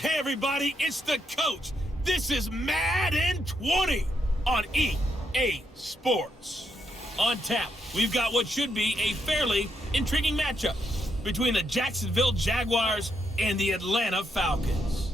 Hey everybody, it's the coach. This is Madden 20 on EA Sports. On tap, we've got what should be a fairly intriguing matchup between the Jacksonville Jaguars and the Atlanta Falcons.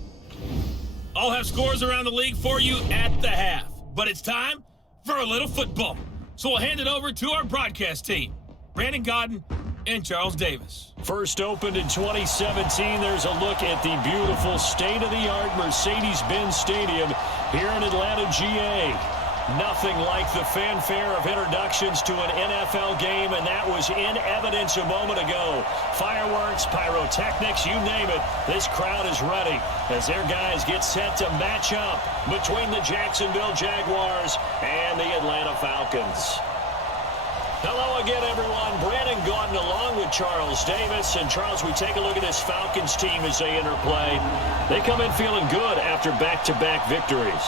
I'll have scores around the league for you at the half, but it's time for a little football. So we'll hand it over to our broadcast team, Brandon Godden and Charles Davis. First opened in 2017, there's a look at the beautiful state-of-the-art Mercedes-Benz Stadium here in Atlanta, GA. Nothing like the fanfare of introductions to an NFL game, and that was in evidence a moment ago. Fireworks, pyrotechnics, you name it, this crowd is ready as their guys get set to match up between the Jacksonville Jaguars and the Atlanta Falcons. Hello again, everyone. Brandon Gaudin along with Charles Davis. And, Charles, we take a look at this Falcons team as they interplay. They come in feeling good after back-to-back victories.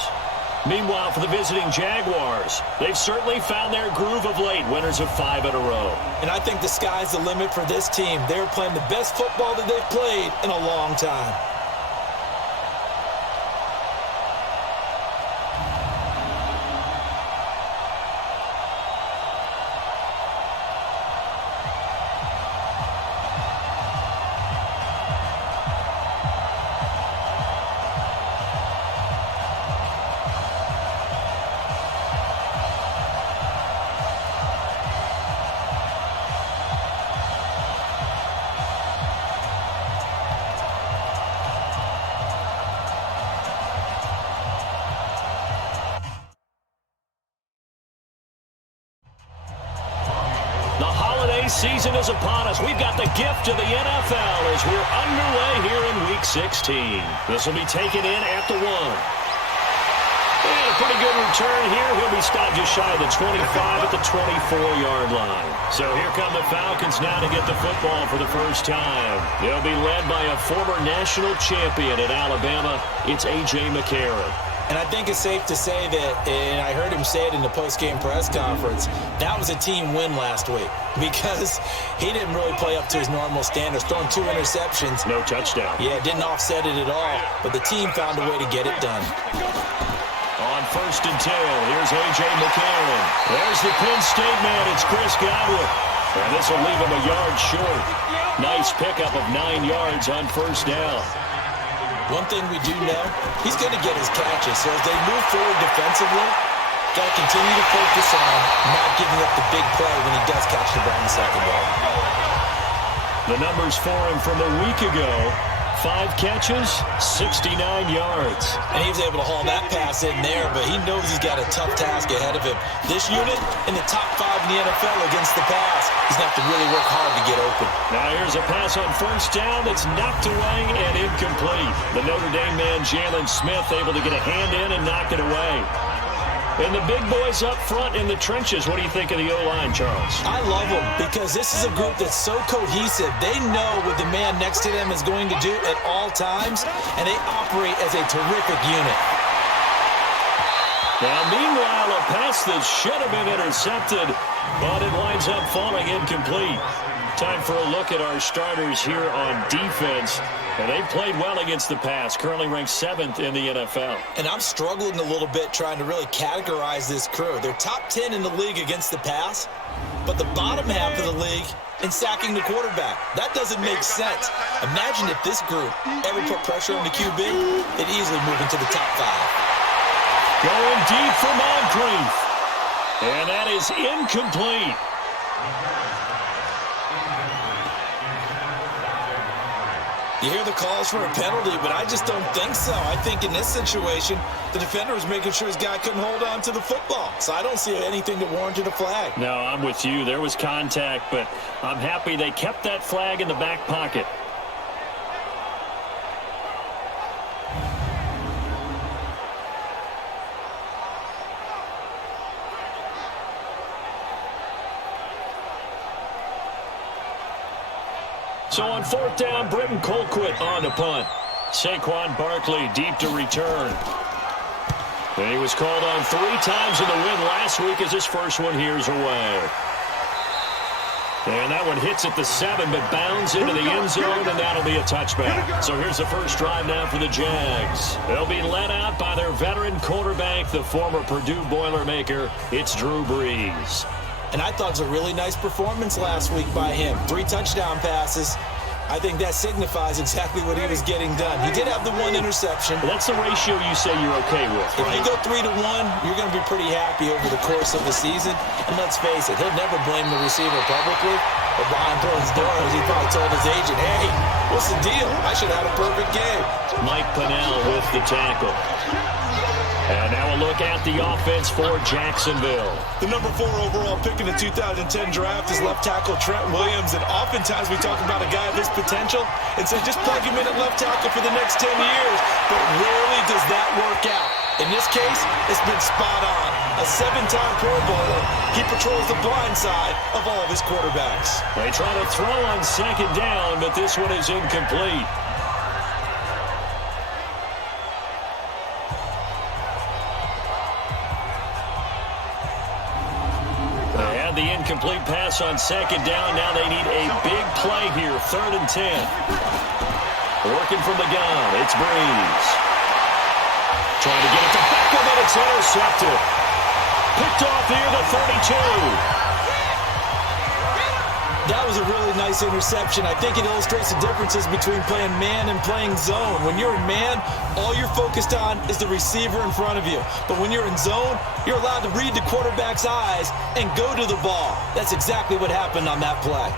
Meanwhile, for the visiting Jaguars, they've certainly found their groove of late, winners of 5 in a row. And I think the sky's the limit for this team. They're playing the best football that they've played in a long time. Season is upon us. We've got the gift of the NFL as we're underway here in Week 16. This will be taken in at the 1. And a pretty good return here. He'll be stopped just shy of the 25 at the 24-yard line. So here come the Falcons now to get the football for the first time. They'll be led by a former national champion at Alabama. It's A.J. McCarron. And I think it's safe to say that, and I heard him say it in the post-game press conference, that was a team win last week because he didn't really play up to his normal standards, throwing 2 interceptions. No touchdown. Yeah, didn't offset it at all, but the team found a way to get it done. On 1st and 10, here's A.J. McCarron. There's the Penn State man. It's Chris Godwin. And this will leave him a yard short. Nice pickup of 9 yards on 1st down. One thing we do know, he's going to get his catches. So as they move forward defensively, got to continue to focus on not giving up the big play when he does catch the ball in the second ball. The numbers for him from a week ago, 5 catches, 69 yards. And he was able to haul that pass in there, but he knows he's got a tough task ahead of him. This unit in the top 5 in the NFL against the pass. He's going to have to really work hard to get open. Now here's a pass on 1st down that's knocked away and incomplete. The Notre Dame man, Jalen Smith, able to get a hand in and knock it away. And the big boys up front in the trenches, what do you think of the O-line, Charles? I love them because this is a group that's so cohesive. They know what the man next to them is going to do at all times, and they operate as a terrific unit. Now, meanwhile, a pass that should have been intercepted, but it winds up falling incomplete. Time for a look at our starters here on defense. And they've played well against the pass, currently ranked 7th in the NFL. And I'm struggling a little bit trying to really categorize this crew. They're top 10 in the league against the pass, but the bottom half of the league in sacking the quarterback. That doesn't make sense. Imagine if this group ever put pressure on the QB, they'd easily move into the top 5. Going deep for Moncrief. And that is incomplete. You hear the calls for a penalty, but I just don't think so. I think in this situation, the defender was making sure his guy couldn't hold on to the football. So I don't see anything to warrant a flag. No, I'm with you. There was contact, but I'm happy they kept that flag in the back pocket. So on 4th down, Britton Colquitt on to punt. Saquon Barkley deep to return. And he was called on 3 times in the win last week as his first one here's away. And that one hits at the 7, but bounds into the end zone, and that'll be a touchback. So here's the first drive now for the Jags. They'll be led out by their veteran quarterback, the former Purdue Boilermaker. It's Drew Brees. And I thought it was a really nice performance last week by him. 3 touchdown passes. I think that signifies exactly what he was getting done. He did have the 1 interception. That's the ratio you say you're okay with, right? If you go 3-1, you're going to be pretty happy over the course of the season. And let's face it, he'll never blame the receiver publicly. But behind closed doors, he probably told his agent, hey, what's the deal? I should have had a perfect game. Mike Pennell with the tackle. And now a look at the offense for Jacksonville. The number 4 overall pick in the 2010 draft is left tackle Trent Williams. And oftentimes we talk about a guy of his potential and say just plug him in at left tackle for the next 10 years. But rarely does that work out. In this case, it's been spot on. A 7-time Pro Bowler, he patrols the blind side of all of his quarterbacks. They try to throw on second down, but this one is incomplete. The incomplete pass on second down. Now they need a big play here. 3rd and 10. Working from the gun. It's Brees. Trying to get it to Beckham, and it's intercepted. Picked off near the 32. That was a really nice interception. I think it illustrates the differences between playing man and playing zone. When you're in man, all you're focused on is the receiver in front of you. But when you're in zone, you're allowed to read the quarterback's eyes and go to the ball. That's exactly what happened on that play.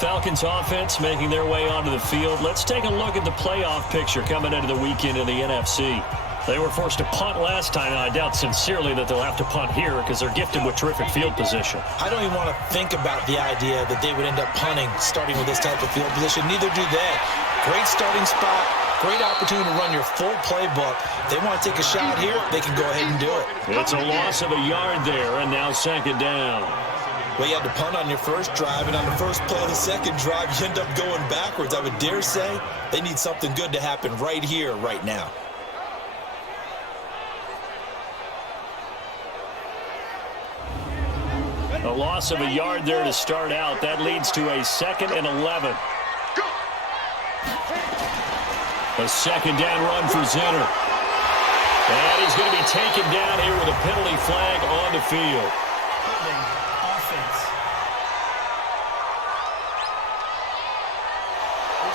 Falcons offense making their way onto the field. Let's take a look at the playoff picture coming into the weekend in the NFC. They were forced to punt last time, and I doubt sincerely that they'll have to punt here because they're gifted with terrific field position. I don't even want to think about the idea that they would end up punting starting with this type of field position. Neither do they. Great starting spot, great opportunity to run your full playbook. If they want to take a shot here, they can go ahead and do it. It's a loss of a yard there, and now second down. Well, you had to punt on your first drive, and on the first play of the second drive, you end up going backwards. I would dare say they need something good to happen right here, right now. A loss of a yard there to start out. That leads to a 2nd and 11. A second down run for Zinner. And he's going to be taken down here with a penalty flag on the field.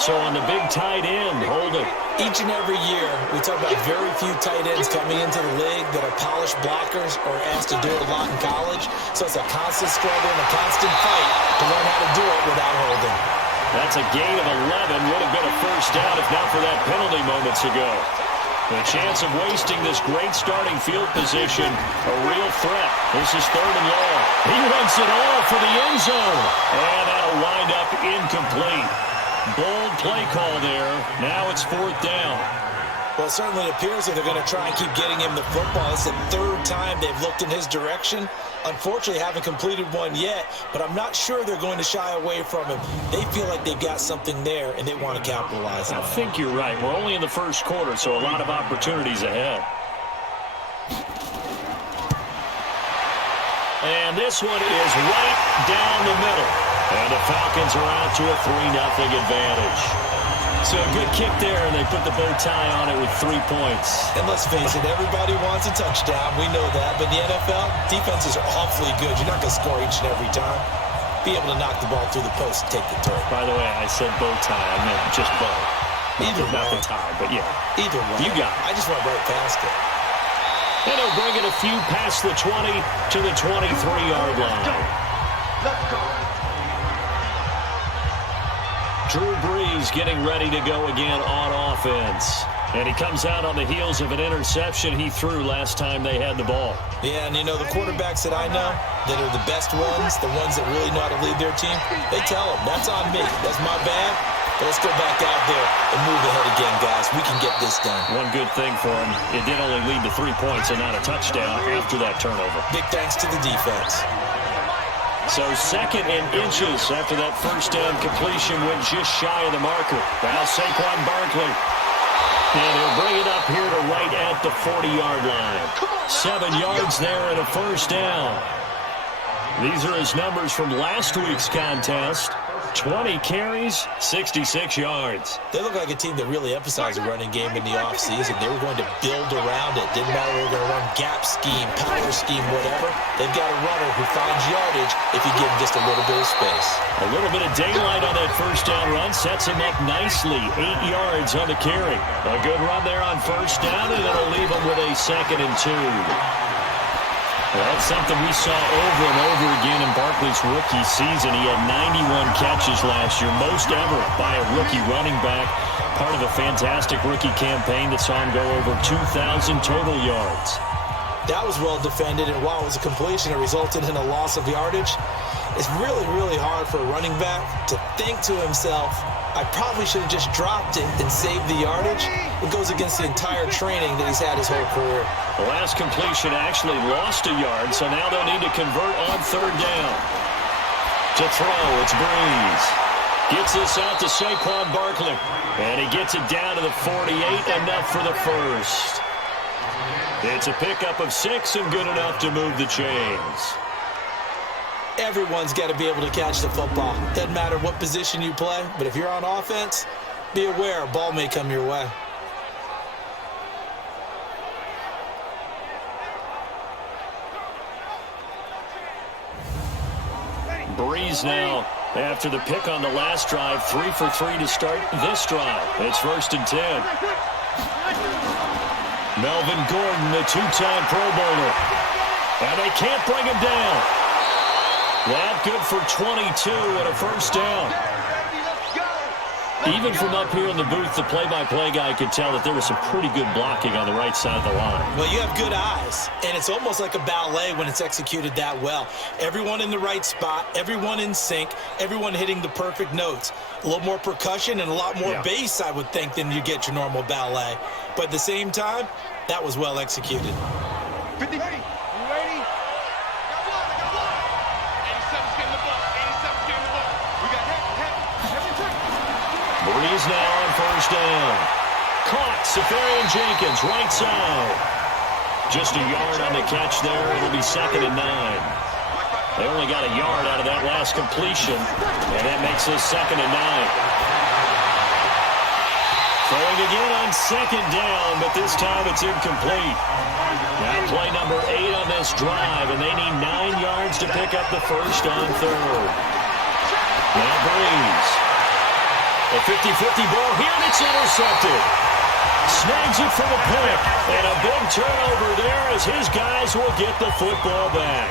So on the big tight end, holding. Each and every year, we talk about very few tight ends coming into the league that are polished blockers or asked to do it a lot in college. So it's a constant struggle and a constant fight to learn how to do it without holding. That's a gain of 11. Would have been a first down if not for that penalty moments ago. The chance of wasting this great starting field position, a real threat. This is 3rd and long. He runs it all for the end zone. And that'll wind up incomplete. Bold play call there. Now it's 4th down. Well, it certainly appears that they're going to try and keep getting him the football. It's the 3rd time they've looked in his direction. Unfortunately, haven't completed one yet, but I'm not sure they're going to shy away from him. They feel like they've got something there, and they want to capitalize on it. I think you're right. We're only in the first quarter, so a lot of opportunities ahead. And this one is right down the middle. And the Falcons are out to a 3-0 advantage. So a good kick there, and they put the bow tie on it with 3 points. And let's face it, everybody wants a touchdown. We know that. But in the NFL, defenses are awfully good. You're not going to score each and every time. Be able to knock the ball through the post and take the turn. By the way, I said bow tie. I meant just bow. Either not way. the tie, but yeah. Either way. You got it. I just went right past it. And they'll bring it a few past the 20 to the 23-yard line. Let's go. Drew Brees getting ready to go again on offense. And he comes out on the heels of an interception he threw last time they had the ball. Yeah, and you know, the quarterbacks that I know that are the best ones, the ones that really know how to lead their team, they tell them, that's on me. That's my bad. But let's go back out there and move ahead again, guys. We can get this done. One good thing for him, it did only lead to 3 points and not a touchdown after that turnover. Big thanks to the defense. So 2nd and inches after that first down completion went just shy of the marker. Now Saquon Barkley. And he'll bring it up here to right at the 40-yard line. 7 yards there and a first down. These are his numbers from last week's contest. 20 carries, 66 yards. They look like a team that really emphasized the running game in the offseason. They were going to build around it. Didn't matter if they were going to run gap scheme, power scheme, whatever. They've got a runner who finds yardage if you give him just a little bit of space. A little bit of daylight on that first down run sets him up nicely. 8 yards on the carry. A good run there on first down, and it'll leave him with a 2nd and 2. That's something we saw over and over again in Barkley's rookie season. He had 91 catches last year, most ever by a rookie running back. Part of a fantastic rookie campaign that saw him go over 2,000 total yards. That was well defended, and while it was a completion, it resulted in a loss of yardage. It's really, really hard for a running back to think to himself, I probably should have just dropped it and saved the yardage. It goes against the entire training that he's had his whole career. The last completion actually lost a yard, so now they'll need to convert on 3rd down. To throw, it's Breeze. Gets this out to Saquon Barkley. And he gets it down to the 48, enough for the first. It's a pickup of 6 and good enough to move the chains. Everyone's got to be able to catch the football. Doesn't matter what position you play, but if you're on offense, be aware a ball may come your way. Breeze now after the pick on the last drive, 3 for 3 to start this drive. It's 1st and 10. Melvin Gordon, the 2-time Pro Bowler. And they can't bring him down. That good for 22 and a first down. Even from up here in the booth, the play-by-play guy could tell that there was some pretty good blocking on the right side of the line. Well, you have good eyes, and it's almost like a ballet when it's executed that well. Everyone in the right spot, everyone in sync, everyone hitting the perfect notes. A little more percussion and a lot more bass, I would think, than you get your normal ballet. But at the same time, that was well executed. 50. Breeze now on first down. Caught, Safarian Jenkins, right side. Just a yard on the catch there. It'll be 2nd and 9. They only got a yard out of that last completion, and that makes this 2nd and 9. Throwing again on 2nd down, but this time it's incomplete. Now play number 8 on this drive, and they need 9 yards to pick up the first on 3rd. Now Breeze. A 50-50 ball here, and it's intercepted. Snags it for the pick, and a big turnover there as his guys will get the football back.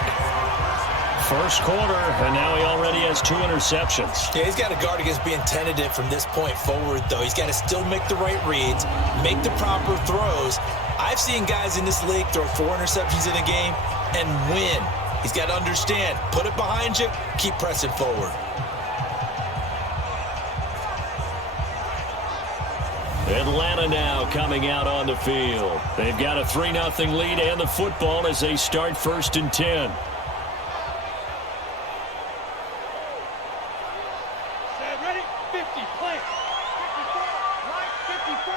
First quarter, and now he already has 2 interceptions. Yeah, he's got to guard against being tentative from this point forward, though. He's got to still make the right reads, make the proper throws. I've seen guys in this league throw 4 interceptions in a game and win. He's got to understand, put it behind you, keep pressing forward. Atlanta now coming out on the field. They've got a 3-0 lead and the football as they start 1st and 10. Ready? 50, play. 54, right, 54.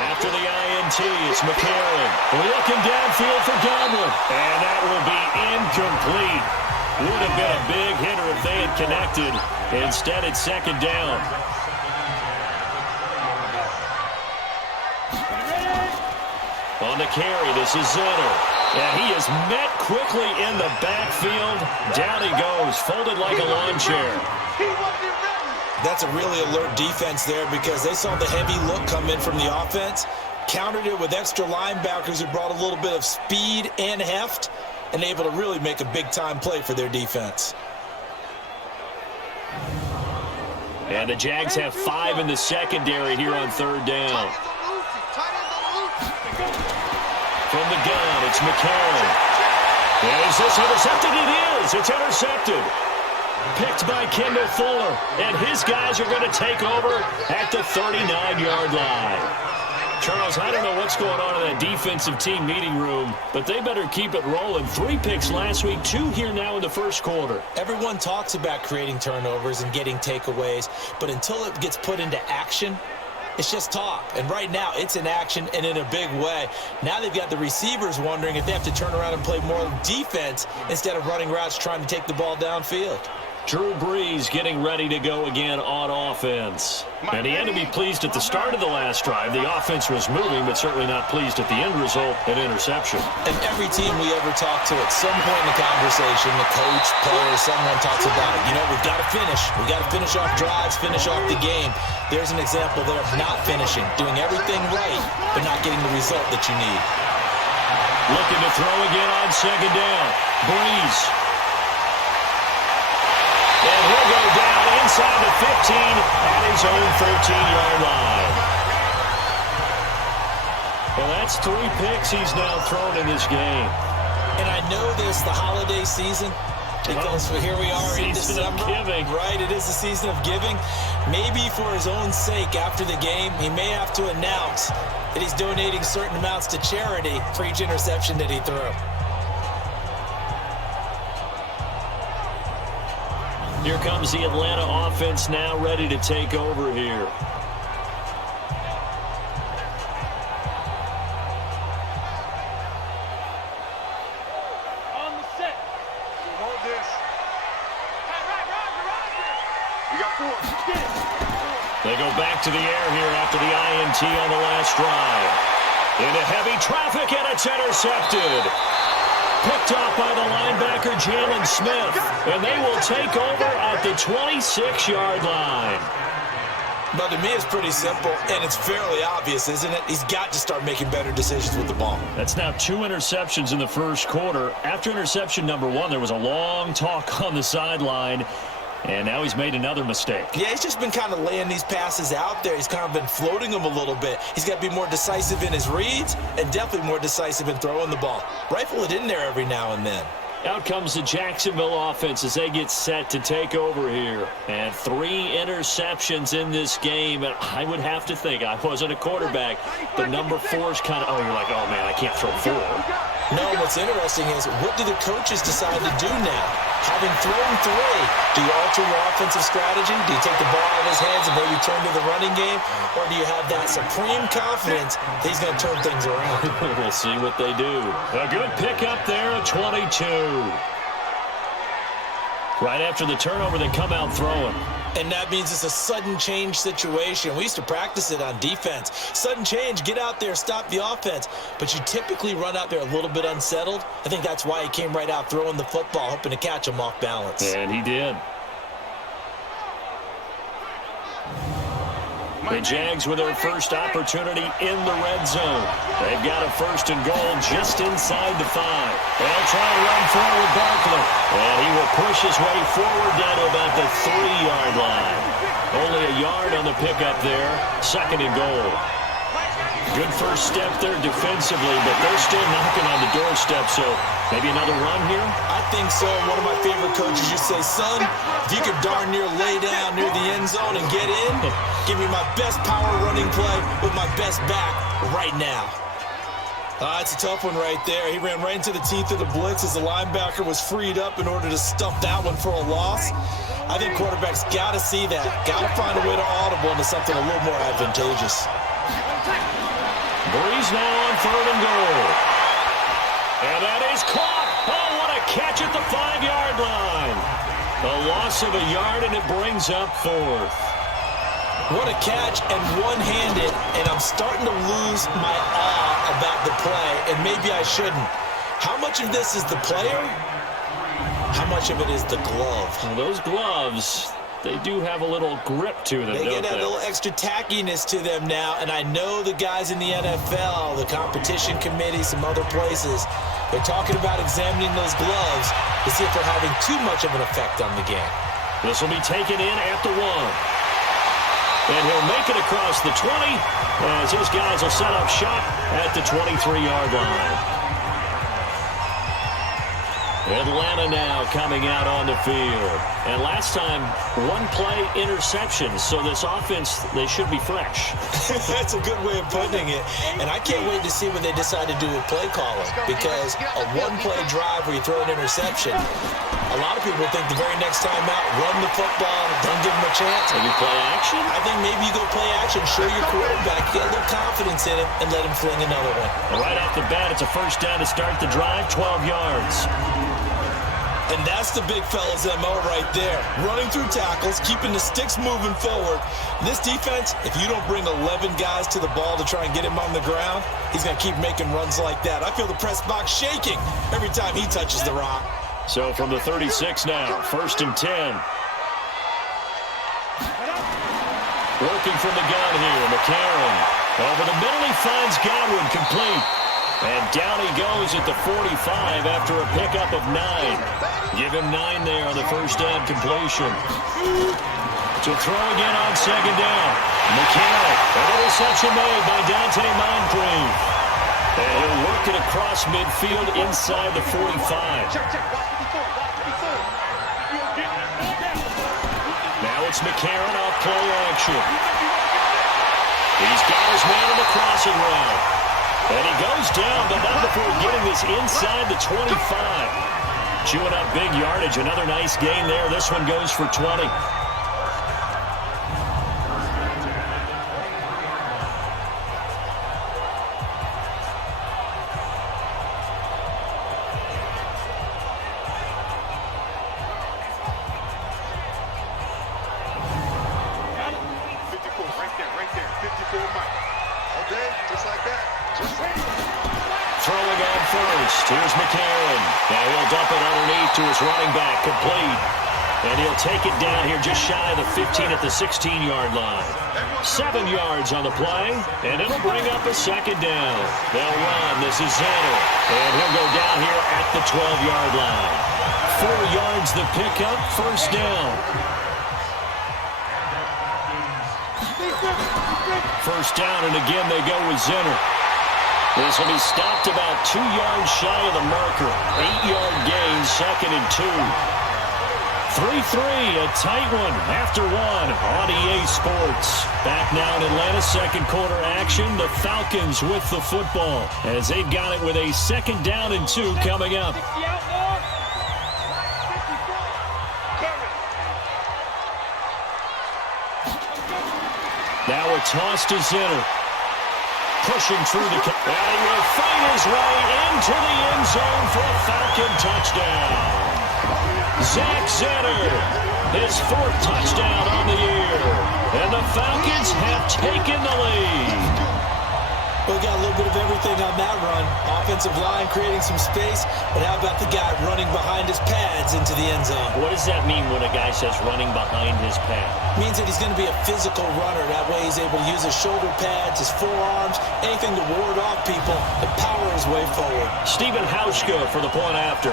After the INT, it's McCarron. Looking downfield for Godwin. And that will be incomplete. Would have been a big hitter if they had connected. Instead, it's 2nd down. On the carry, this is Zenner. And he is met quickly in the backfield. Down he goes, folded like a lawn chair. That's a really alert defense there because they saw the heavy look come in from the offense, countered it with extra linebackers who brought a little bit of speed and heft, and able to really make a big-time play for their defense. And the Jags have 5 in the secondary here on 3rd down. From the gun, it's McCarron. Is this intercepted? It is. It's intercepted. Picked by Kendall Fuller. And his guys are going to take over at the 39-yard line. Charles, I don't know what's going on in that defensive team meeting room, but they better keep it rolling. 3 picks last week, 2 here now in the first quarter. Everyone talks about creating turnovers and getting takeaways, but until it gets put into action, It's just talk. And right now, it's in action and in a big way. Now they've got the receivers wondering if they have to turn around and play more defense instead of running routes trying to take the ball downfield. Drew Brees getting ready to go again on offense. And he had to be pleased at the start of the last drive. The offense was moving, but certainly not pleased at the end result, an interception. And every team we ever talk to, at some point in the conversation, the coach, player, someone talks about it. You know, we've got to finish. We've got to finish off drives, finish off the game. There's an example there of not finishing, doing everything right, but not getting the result that you need. Looking to throw again on second down. Brees. And he'll go down inside the 15 at his own 13-yard line. Well, that's 3 picks he's now thrown in this game. And I know this, the holiday season, because here we are in December. Giving. Right, it is the season of giving. Maybe for his own sake after the game, he may have to announce that he's donating certain amounts to charity for each interception that he threw. Here comes the Atlanta offense now ready to take over here. On the set. We want this. Roger. We got 4. Get it. They go back to the air here after the INT on the last drive. Into heavy traffic, and it's intercepted. Picked off by the linebacker, Jalen Smith. And they will take over at the 26-yard line. But to me, it's pretty simple, and it's fairly obvious, isn't it? He's got to start making better decisions with the ball. That's now 2 interceptions in the first quarter. After interception number 1, there was a long talk on the sideline. And now he's made another mistake. Yeah, he's just been kind of laying these passes out there. He's kind of been floating them a little bit. He's got to be more decisive in his reads and definitely more decisive in throwing the ball. Rifle it in there every now and then. Out comes the Jacksonville offense as they get set to take over here. And 3 interceptions in this game. And I would have to think, I wasn't a quarterback, the number 4 is kind of, oh, you're like, oh, man, I can't throw 4. No, what's interesting is, what do the coaches decide to do now? Having thrown 3, do you alter your offensive strategy? Do you take the ball out of his hands and maybe turn to the running game? Or do you have that supreme confidence that he's going to turn things around? We'll see what they do. A good pickup there at 22. Right after the turnover, they come out throwing. And that means it's a sudden change situation. We used to practice it on defense. Sudden change, get out there, stop the offense. But you typically run out there a little bit unsettled. I think that's why he came right out throwing the football, hoping to catch him off balance. And he did. The Jags with their first opportunity in the red zone. They've got a 1st and goal just inside the 5. They'll try to run forward Barkley. And he will push his way forward down to about the 3-yard line. Only a yard on the pickup there. 2nd and goal. Good first step there defensively, but they're still knocking on the doorstep, so maybe another run here? I think so. One of my favorite coaches used to say, son, if you could darn near lay down near the end zone and get in, give me my best power running play with my best back right now. That's a tough one right there. He ran right into the teeth of the blitz as the linebacker was freed up in order to stuff that one for a loss. I think quarterbacks got to see that. Got to find a way to audible into something a little more advantageous. Brees now on 3rd and goal. And that is caught. Oh, what a catch at the 5-yard line. A loss of a yard, and it brings up 4th. What a catch, and one-handed, and I'm starting to lose my awe about the play, and maybe I shouldn't. How much of this is the player? How much of it is the glove? Well, those gloves, they do have a little grip to them, They don't get a they? little extra tackiness to them now, and I know the guys in the NFL, the competition committee, some other places, they're talking about examining those gloves to see if they're having too much of an effect on the game. This will be taken in at the 1. And he'll make it across the 20 as his guys will set up shop at the 23-yard line. Atlanta now coming out on the field. And last time, one-play interception. So this offense, they should be fresh. That's a good way of putting it. And I can't wait to see what they decide to do with play calling. Because a one-play drive where you throw an interception, a lot of people think the very next time out, run the football, don't give them a chance. Maybe play action? I think maybe you go play action, show your quarterback, get a little confidence in him, and let him fling another one. Right off the bat, it's a first down to start the drive, 12 yards. And that's the big fella's MO right there. Running through tackles, keeping the sticks moving forward. This defense, if you don't bring 11 guys to the ball to try and get him on the ground, he's going to keep making runs like that. I feel the press box shaking every time he touches the rock. So from the 36 now, 1st and 10. Working from the gun here, McCarron. Over the middle, he finds Godwin complete. And down he goes at the 45 after a pickup of 9. Give him 9 there on the first down completion. To throw again on second down. McCarron, an interception made by Dante Moncrief. And he'll work it across midfield inside the 45. Now it's McCarron off play action. He's got his man in the crossing route. And he goes down, but not before getting this inside the 25. Chewing up big yardage. Another nice gain there. This one goes for 20. Throwing on first. Here's McCarron. Now he'll dump it underneath to his running back, complete. And he'll take it down here just shy of the 15 at the 16-yard line. 7 yards on the play, and it'll bring up a second down. They'll run. This is Zenner. And he'll go down here at the 12-yard line. 4 yards the pickup, first down. First down, and again they go with Zenner. This will be stopped about 2 yards shy of the marker. 8-yard gain, 2nd and 2. 3-3, a tight one after one on EA Sports. Back now in Atlanta, second quarter action. The Falcons with the football as they've got it with a 2nd down and 2 coming up. Now a toss to Zenner. Pushing through the... And he will find his way into the end zone for a Falcon touchdown. Zach Zenner, his 4th touchdown on the year. And the Falcons have taken the lead. We got a little bit of everything on that run. Offensive line creating some space, but how about the guy running behind his pads into the end zone? What does that mean when a guy says running behind his pad? Means that he's going to be a physical runner. That way he's able to use his shoulder pads, his forearms, anything to ward off people and power his way forward. Stephen Hauschka for the point after.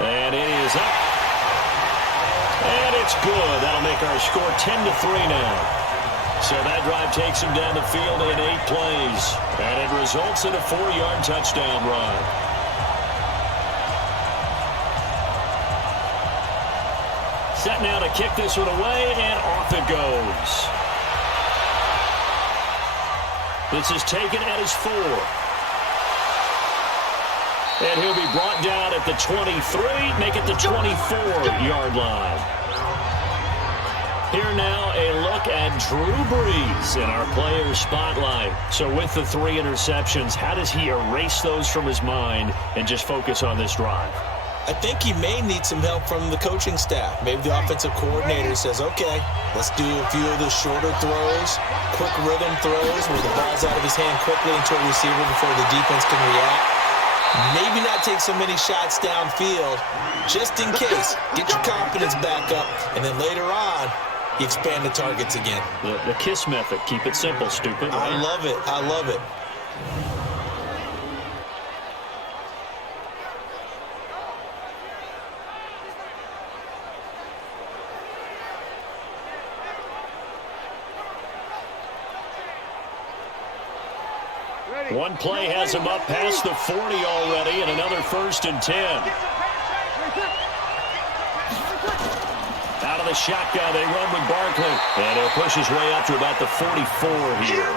And it is up. And it's good. That'll make our score 10-3 now. So that drive takes him down the field in 8 plays. And it results in a 4-yard touchdown run. Set now to kick this one away, and off it goes. This is taken at his 4. And he'll be brought down at the 23, make it the 24-yard line. Here now, a look at Drew Brees in our player spotlight. So with the 3 interceptions, how does he erase those from his mind and just focus on this drive? I think he may need some help from the coaching staff. Maybe the offensive coordinator says, okay, let's do a few of the shorter throws, quick rhythm throws where the ball's out of his hand quickly into a receiver before the defense can react. Maybe not take so many shots downfield, just in case. Get your confidence back up, and then later on, you expand the targets again. The KISS method. Keep it simple, stupid. I love it. I love it. One play has him up past the 40 already, and another 1st and 10. Out of the shotgun, they run with Barkley. And he'll push his way up to about the 44 here.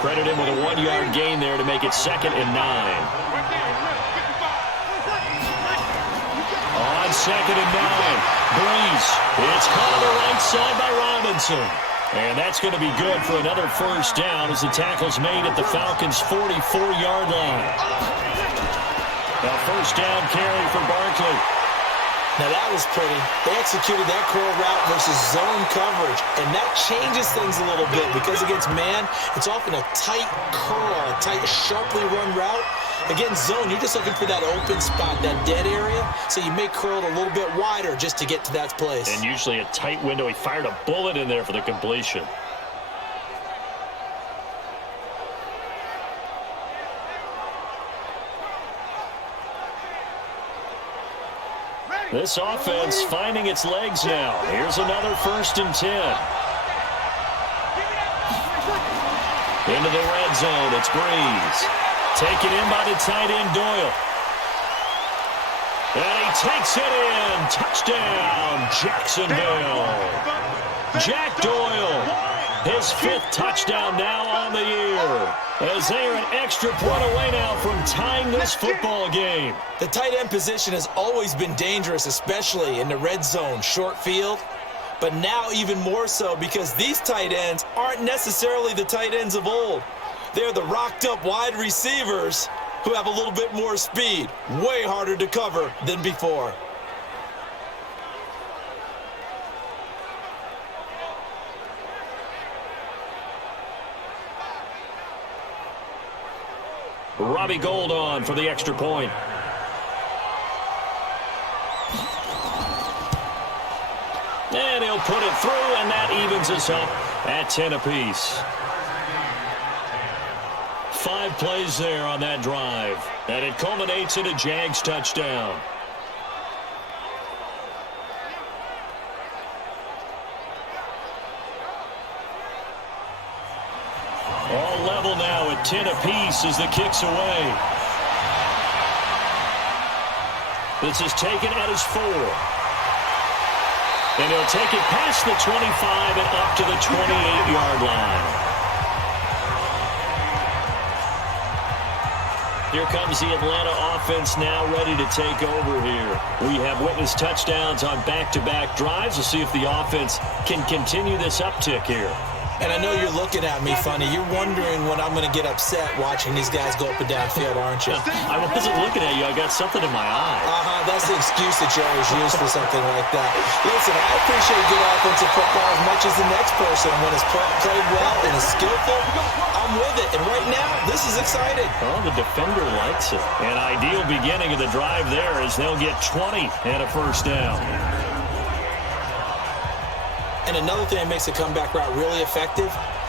Credit him with a 1-yard gain there to make it 2nd and 9. On 2nd and 9, Breeze. It's caught on the right side by Robinson. And that's going to be good for another 1st down as the tackle's made at the Falcons' 44-yard line. Now 1st down carry for Barkley. Now that was pretty. They executed that curl route versus zone coverage, and that changes things a little bit because against man, it's often a tight curl, a tight, sharply run route. Against zone, you're just looking for that open spot, that dead area, so you may curl it a little bit wider just to get to that place. And usually a tight window. He fired a bullet in there for the completion. This offense finding its legs now. Here's another 1st and 10. Into the red zone, it's Breeze. Taken in by the tight end, Doyle. And he takes it in. Touchdown, Jacksonville. Jack Doyle, his 5th touchdown now on the year. As they are an extra point away now from tying this football game. The tight end position has always been dangerous, especially in the red zone, short field. But now even more so because these tight ends aren't necessarily the tight ends of old. They're the rocked-up wide receivers who have a little bit more speed. Way harder to cover than before. Robbie Gould on for the extra point. And he'll put it through, and that evens us up at 10 apiece. 5 plays there on that drive, and it culminates in a Jags touchdown. All level now at 10 apiece as the kick's away. This is taken at his 4. And he'll take it past the 25 and up to the 28-yard line. Here comes the Atlanta offense now ready to take over here. We have witnessed touchdowns on back-to-back drives. We'll see if the offense can continue this uptick here. And I know you're looking at me funny. You're wondering when I'm going to get upset watching these guys go up and down field, aren't you? I wasn't looking at you. I got something in my eye. That's the excuse that you always use for something like that. Listen, I appreciate good offensive football as much as the next person. When it's played well and is skillful, I'm with it. And right now, this is exciting. Oh, the defender likes it. An ideal beginning of the drive there as they'll get 20 and a 1st down. And another thing that makes the comeback route really effective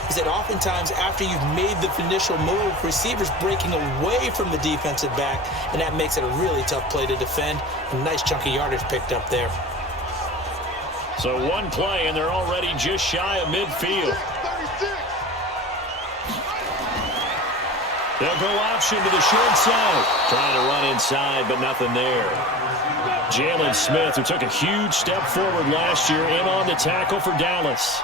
is that oftentimes after you've made the initial move, receivers breaking away from the defensive back, and that makes it a really tough play to defend. A nice chunk of yardage picked up there. So 1 play, and they're already just shy of midfield. They'll go option to the short side. Trying to run inside, but nothing there. Jalen Smith, who took a huge step forward last year, in on the tackle for Dallas.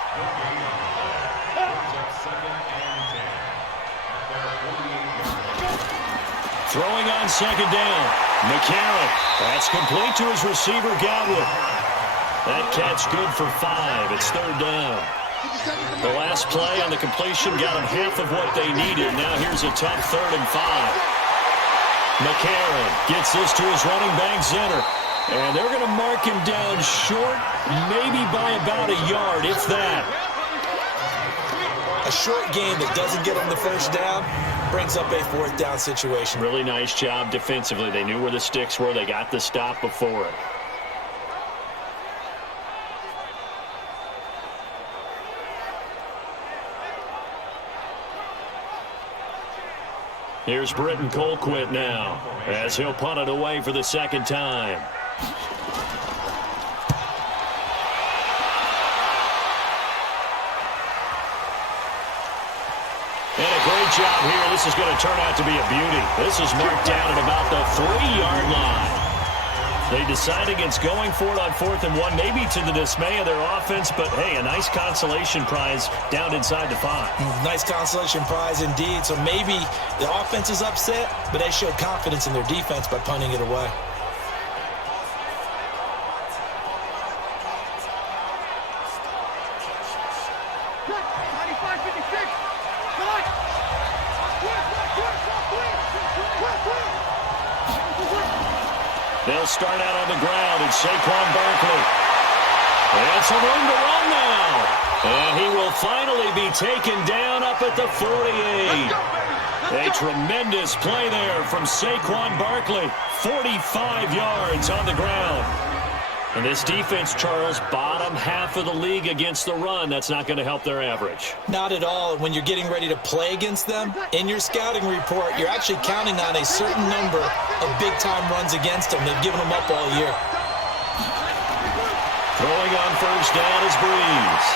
Throwing on 2nd down. McCarron. That's complete to his receiver, Godwin. That catch good for 5. It's 3rd down. The last play on the completion got them half of what they needed. Now here's a tough 3rd and 5. McCarron gets this to his running back, Zenner. And they're going to mark him down short, maybe by about a yard, if that. A short gain that doesn't get them the 1st down brings up a 4th down situation. Really nice job defensively. They knew where the sticks were. They got the stop before it. Here's Britton Colquitt now as he'll punt it away for the 2nd time. And a great Great job here. This is going to turn out to be a beauty. This is marked down at about the 3-yard line. They decide against going for it on 4th and 1, maybe to the dismay of their offense, but, hey, a nice consolation prize down inside the 5. Nice consolation prize indeed. So maybe the offense is upset, but they showed confidence in their defense by punting it away. They'll start out on the ground, and Saquon Barkley. And some room to run now. And he will finally be taken down up at the 48. A tremendous play there from Saquon Barkley. 45 yards on the ground. And this defense, Charles, bottom half of the league against the run. That's not going to help their average. Not at all. When you're getting ready to play against them, in your scouting report, you're actually counting on a certain number of big-time runs against them. They've given them up all year. Throwing on first down is Breeze.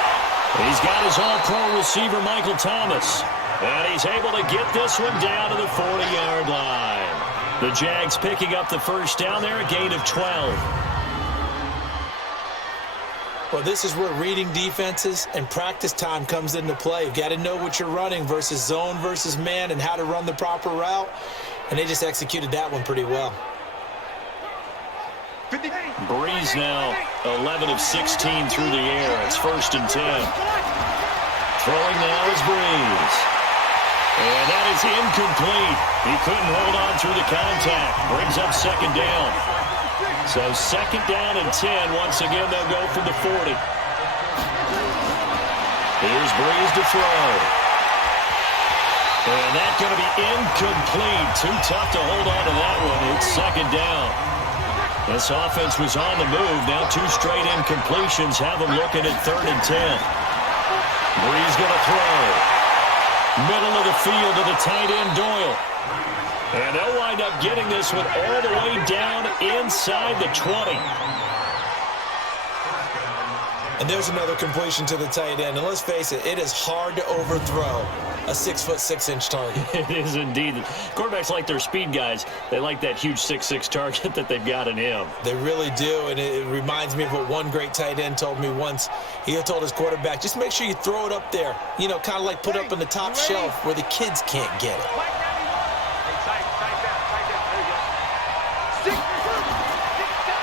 He's got his all-pro receiver, Michael Thomas. And he's able to get this one down to the 40-yard line. The Jags picking up the first down there, a gain of 12. Well, this is where reading defenses and practice time comes into play. You've got to know what you're running versus zone versus man and how to run the proper route. And they just executed that one pretty well. Breeze now 11 of 16 through the air. It's 1st and 10. Throwing now is Breeze. And that is incomplete. He couldn't hold on through the contact. Brings up 2nd down. So 2nd down and 10. Once again, they'll go from the 40. Here's Breeze to throw. And that's going to be incomplete. Too tough to hold on to that one. It's 2nd down. This offense was on the move. Now 2 straight incompletions have them looking at 3rd and 10. Breeze going to throw. Middle of the field to the tight end, Doyle. And they'll wind up getting this one all the way down inside the 20. And there's another completion to the tight end. And let's face it, it is hard to overthrow a 6'6" target. It is indeed. Quarterbacks like their speed guys. They like that huge 6'6" target that they've got in him. They really do, and it reminds me of what one great tight end told me once. He told his quarterback, just make sure you throw it up there. You know, kind of like put it up on the top shelf where the kids can't get it.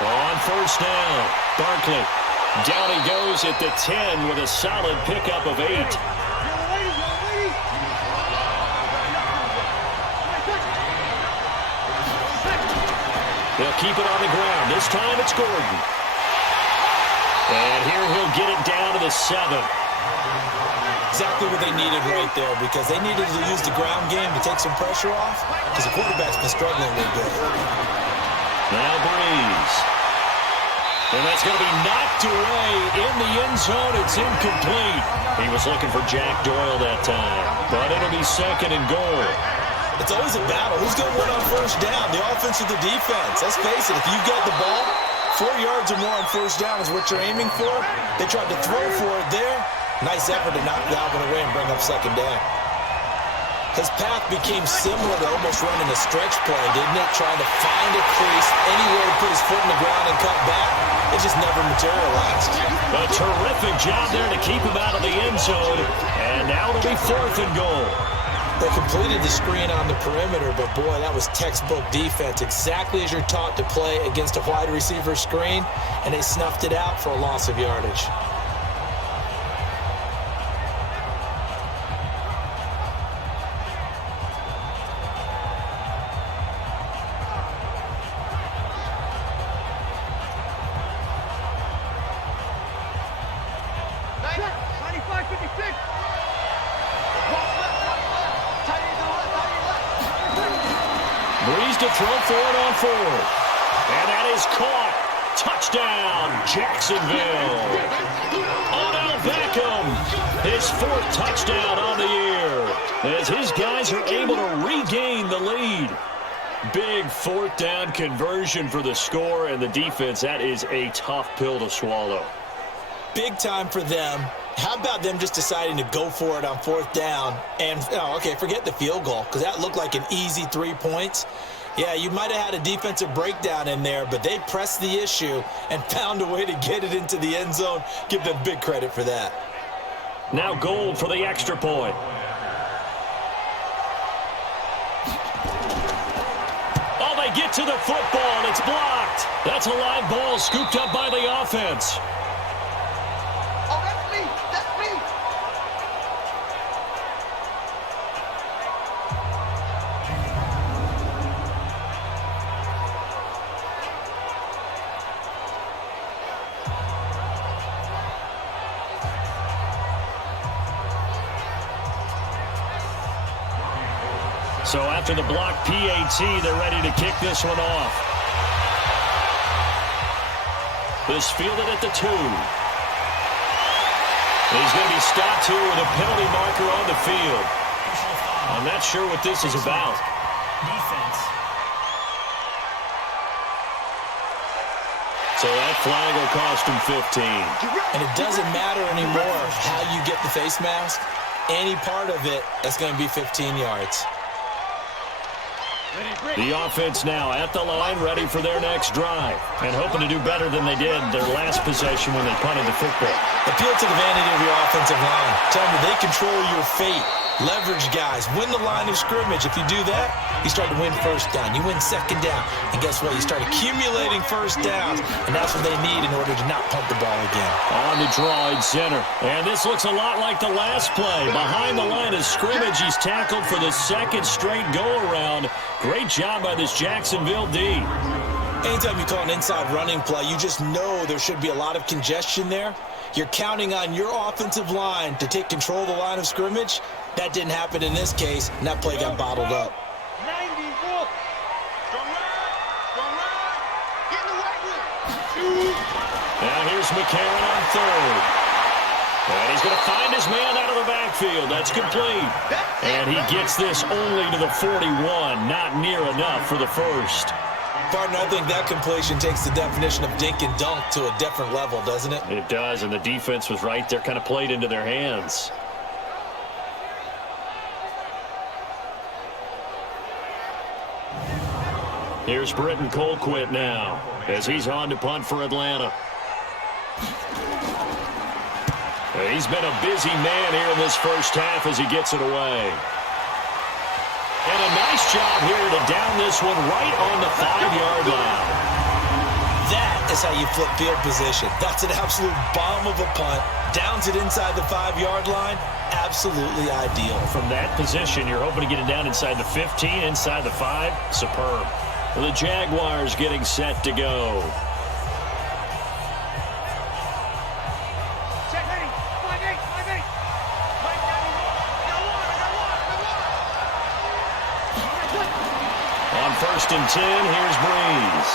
On first down, Barkley. Down he goes at the 10 with a solid pickup of 8. They'll keep it on the ground. This time it's Gordon. And here he'll get it down to the 7. Exactly what they needed right there, because they needed to use the ground game to take some pressure off, because the quarterback's been struggling a little bit. Now Breeze. And that's going to be knocked away in the end zone. It's incomplete. He was looking for Jack Doyle that time, but it'll be 2nd and goal. It's always a battle. Who's going to win on first down, the offense or the defense? Let's face it, if you've got the ball, 4 yards or more on first down is what you're aiming for. They tried to throw for it there. Nice effort to knock Galvin away and bring up 2nd down. His path became similar to almost running a stretch play, didn't it? Trying to find a crease, anywhere to put his foot in the ground and cut back. It just never materialized. A terrific job there to keep him out of the end zone. And now it'll be 4th and goal. They completed the screen on the perimeter, but boy, that was textbook defense. Exactly as you're taught to play against a wide receiver screen, and they snuffed it out for a loss of yardage. Breeze to throw for it on 4th. And that is caught. Touchdown, Jacksonville. Odell Beckham, his 4th touchdown on the year, as his guys are able to regain the lead. Big 4th down conversion for the score, and the defense, that is a tough pill to swallow. big time for them. How about them just deciding to go for it on 4th down? And, forget the field goal, because that looked like an easy 3 points. Yeah, you might have had a defensive breakdown in there, but they pressed the issue and found a way to get it into the end zone. Give them big credit for that. Now Gold for the extra point. Oh, they get to the football, and it's blocked. That's a live ball scooped up by the offense. Oh, that's me. That's me. So after the block PAT, they're ready to kick this one off. This fielded at the 2. He's going to be stopped here with a penalty marker on the field. I'm not sure what this is about. Defense. So that flag will cost him 15. And it doesn't matter anymore how you get the face mask. Any part of it, that's going to be 15 yards. The offense now at the line, ready for their next drive, and hoping to do better than they did their last possession when they punted the football. Appeal to the vanity of your offensive line. Tell them they control your fate. Leverage guys. Win the line of scrimmage. If you do that, you start to win 1st down. You win 2nd down. And guess what? You start accumulating 1st downs, and that's what they need in order to not punt the ball again. On the draw in center. And this looks a lot like the last play. Behind the line of scrimmage, he's tackled for the 2nd straight go-around. Great job by this Jacksonville D. Anytime you call an inside running play, you just know there should be a lot of congestion there. You're counting on your offensive line to take control of the line of scrimmage. That didn't happen in this case, and that play got bottled up. 90, walk. Strong line. Strong line. Get in the right one. Now here's McCarron on 3rd. And he's going to find his man out of the backfield. That's complete. And he gets this only to the 41. Not near enough for the 1st. Partner, I think that completion takes the definition of dink and dunk to a different level, doesn't it? It does, and the defense was right there, kind of played into their hands. Here's Britton Colquitt now, as he's on to punt for Atlanta. He's been a busy man here in this 1st half as he gets it away. And a nice job here to down this one right on the 5-yard line. That is how you flip field position. That's an absolute bomb of a punt. Downs it inside the 5-yard line. Absolutely ideal. From that position, you're hoping to get it down inside the 15, inside the 5. Superb. The Jaguars getting set to go. On 1st and 10, here's Breeze.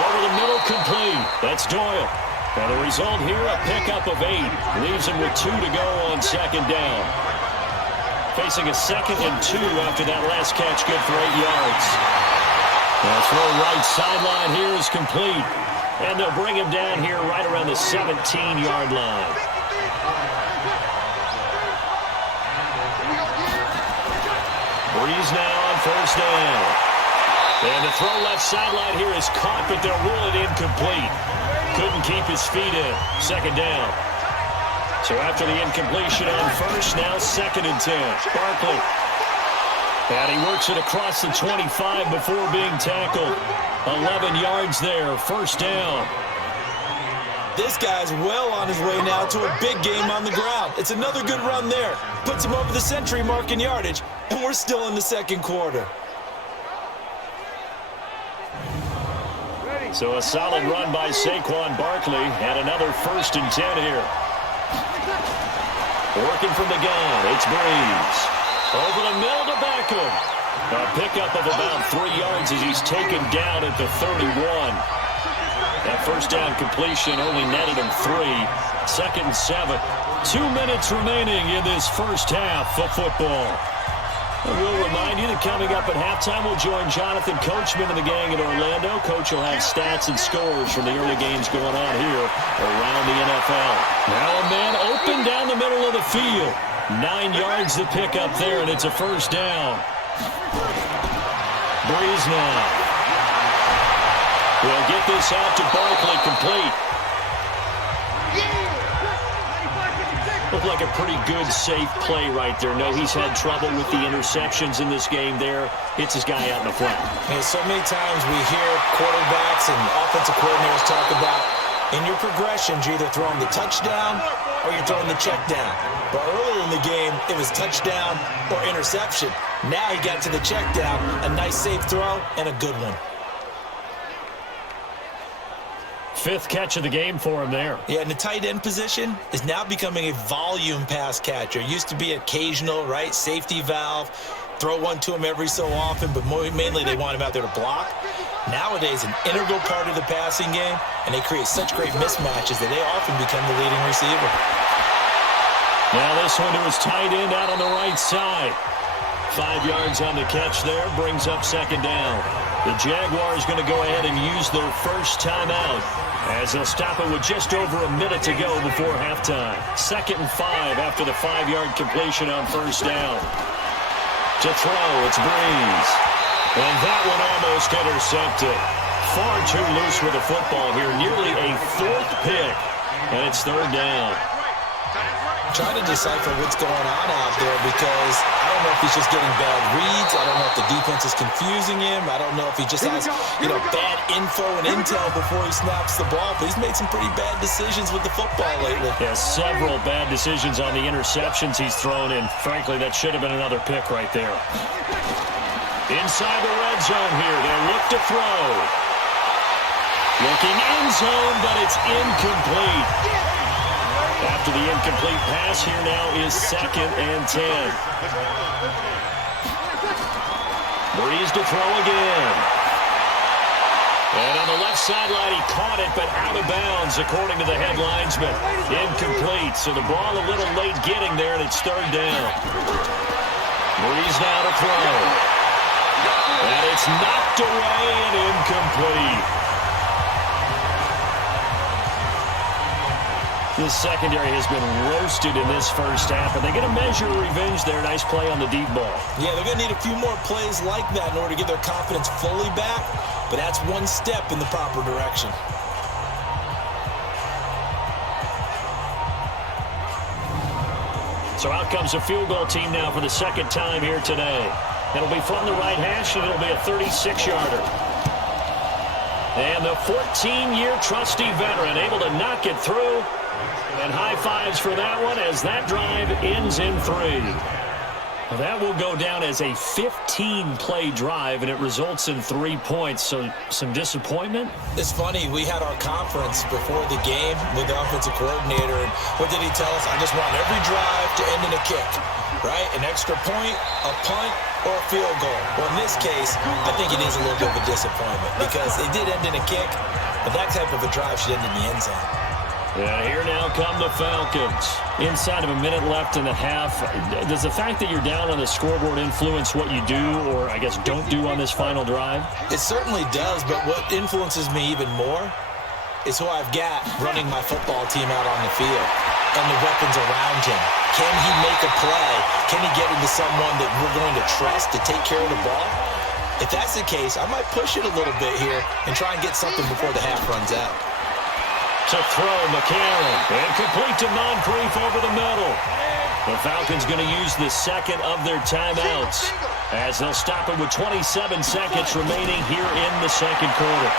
Over the middle, complete. That's Doyle. And the result here, a pickup of 8. Leaves him with 2 to go on 2nd down. Facing a 2nd and 2 after that last catch, good for 8 yards. The throw right sideline here is complete. And they'll bring him down here right around the 17-yard line. Breeze now on 1st down. And the throw left sideline here is caught, but they'll rule it incomplete. Couldn't keep his feet in. 2nd down. So after the incompletion on 1st, now 2nd and 10. Barkley. And he works it across the 25 before being tackled. 11 yards there, 1st down. This guy's well on his way now to a big game on the ground. It's another good run there. Puts him over the century mark in yardage, and we're still in the 2nd quarter. So a solid run by Saquon Barkley, and another 1st and 10 here. Working from the gun, it's Breeze. Over the middle to Beckham. A pickup of about 3 yards as he's taken down at the 31. That 1st down completion only netted him 3. 2nd and 7. 2 minutes remaining in this 1st half of football. And we'll remind you that coming up at halftime, we'll join Jonathan Coachman and the gang in Orlando. Coach will have stats and scores from the early games going on here around the NFL. Now a man open down the middle of the field. 9 yards to pick up there, and it's a first down. Breeze now. We'll get this out to Barkley, complete. Looked like a pretty good, safe play right there. No, he's had trouble with the interceptions in this game there. Hits his guy out in the flat. And so many times we hear quarterbacks and offensive coordinators talk about, in your progressions, you're either throwing the touchdown or you're throwing the check down. But earlier in the game, it was touchdown or interception. Now he got to the check down, a nice safe throw, and a good one. 5th catch of the game for him there. Yeah, and the tight end position is now becoming a volume pass catcher. Used to be occasional, right? Safety valve. Throw one to him every so often, but mainly they want him out there to block. Nowadays, an integral part of the passing game, and they create such great mismatches that they often become the leading receiver. Now this one to his tight end out on the right side. 5 yards on the catch there, brings up second down. The Jaguars going to go ahead and use their first timeout as they'll stop it with just over a minute to go before halftime. 2nd and 5 after the 5-yard completion on first down. To throw, it's Breeze. And that one almost intercepted. Far too loose with the football here. Nearly a 4th pick. And it's 3rd down. Trying to decipher what's going on out there because I don't know if he's just getting bad reads. I don't know if the defense is confusing him. I don't know if he just has, bad info and intel before he snaps the ball. But he's made some pretty bad decisions with the football lately. Yeah, several bad decisions on the interceptions he's thrown in. Frankly, that should have been another pick right there. Inside the red zone here. They'll look to throw. Looking end zone, but it's incomplete. After the incomplete pass, here now is 2nd and 10. Breeze to throw again. And on the left sideline, he caught it, but out of bounds, according to the head linesman. Incomplete, so the ball a little late getting there, and it's 3rd down. Breeze now to throw. And it's knocked away and incomplete. This secondary has been roasted in this first half, and they get a measure of revenge there. Nice play on the deep ball. Yeah, they're going to need a few more plays like that in order to get their confidence fully back, but that's one step in the proper direction. So out comes a field goal team now for the 2nd time here today. It'll be from the right hash, and it'll be a 36-yarder. And the 14-year trusty veteran able to knock it through. And high fives for that one as that drive ends in 3. That will go down as a 15-play drive, and it results in 3 points. So some disappointment? It's funny. We had our conference before the game with the offensive coordinator, and what did he tell us? I just want every drive to end in a kick, right? An extra point, a punt, or a field goal. Well, in this case, I think it is a little bit of a disappointment because it did end in a kick, but that type of a drive should end in the end zone. And here now come the Falcons. Inside of a minute left in the half. Does the fact that you're down on the scoreboard influence what you do or, I guess, don't do on this final drive? It certainly does, but what influences me even more is who I've got running my football team out on the field and the weapons around him. Can he make a play? Can he get into someone that we're going to trust to take care of the ball? If that's the case, I might push it a little bit here and try and get something before the half runs out. To throw, McCarron, and complete to Moncrief over the middle. The Falcons going to use the 2nd of their timeouts as they'll stop it with 27 seconds remaining here in the 2nd quarter.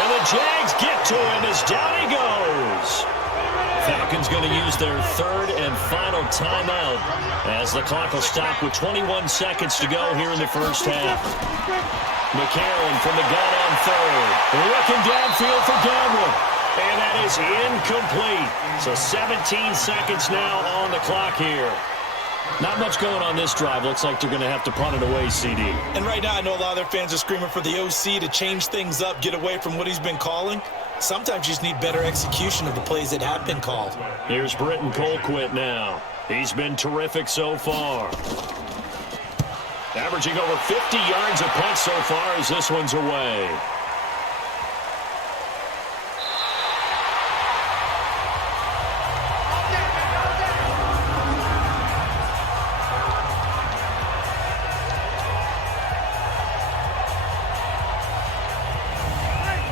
And the Jags get to him as down he goes. Falcons going to use their 3rd and final timeout as the clock will stop with 21 seconds to go here in the first half. McCarron from the gun on 3rd. Looking downfield for Gamble. And that is incomplete. So 17 seconds now on the clock here. Not much going on this drive. Looks like they're going to have to punt it away, CD. And right now I know a lot of their fans are screaming for the OC to change things up, get away from what he's been calling. Sometimes you just need better execution of the plays that have been called. Here's Britton Colquitt now. He's been terrific so far. Averaging over 50 yards a punt so far as this one's away.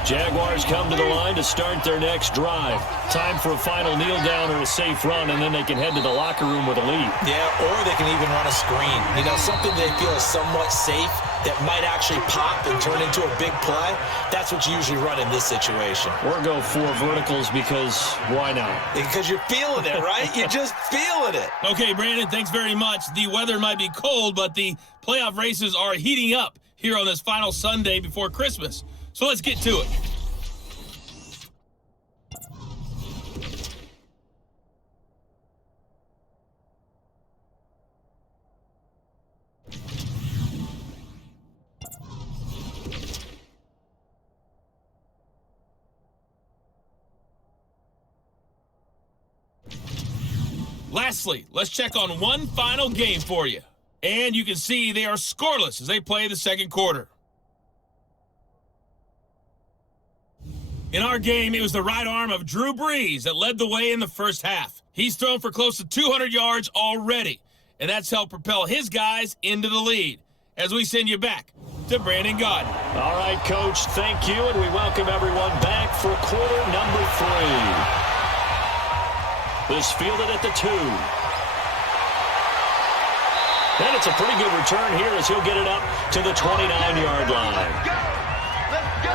Jaguars come to the line to start their next drive. Time for a final kneel down or a safe run, and then they can head to the locker room with a lead. Yeah, or they can even run a screen. You know, something they feel is somewhat safe that might actually pop and turn into a big play. That's what you usually run in this situation. Or go 4 verticals because why not? Because you're feeling it, right? You're just feeling it. Okay, Brandon, thanks very much. The weather might be cold, but the playoff races are heating up here on this final Sunday before Christmas. So let's get to it. Lastly, let's check on one final game for you. And you can see they are scoreless as they play the second quarter. In our game, it was the right arm of Drew Brees that led the way in the first half. He's thrown for close to 200 yards already, and that's helped propel his guys into the lead. As we send you back to Brandon Gaudin. All right, Coach, thank you, and we welcome everyone back for quarter number 3. This fielded at the 2. And it's a pretty good return here as he'll get it up to the 29-yard line. Let's go!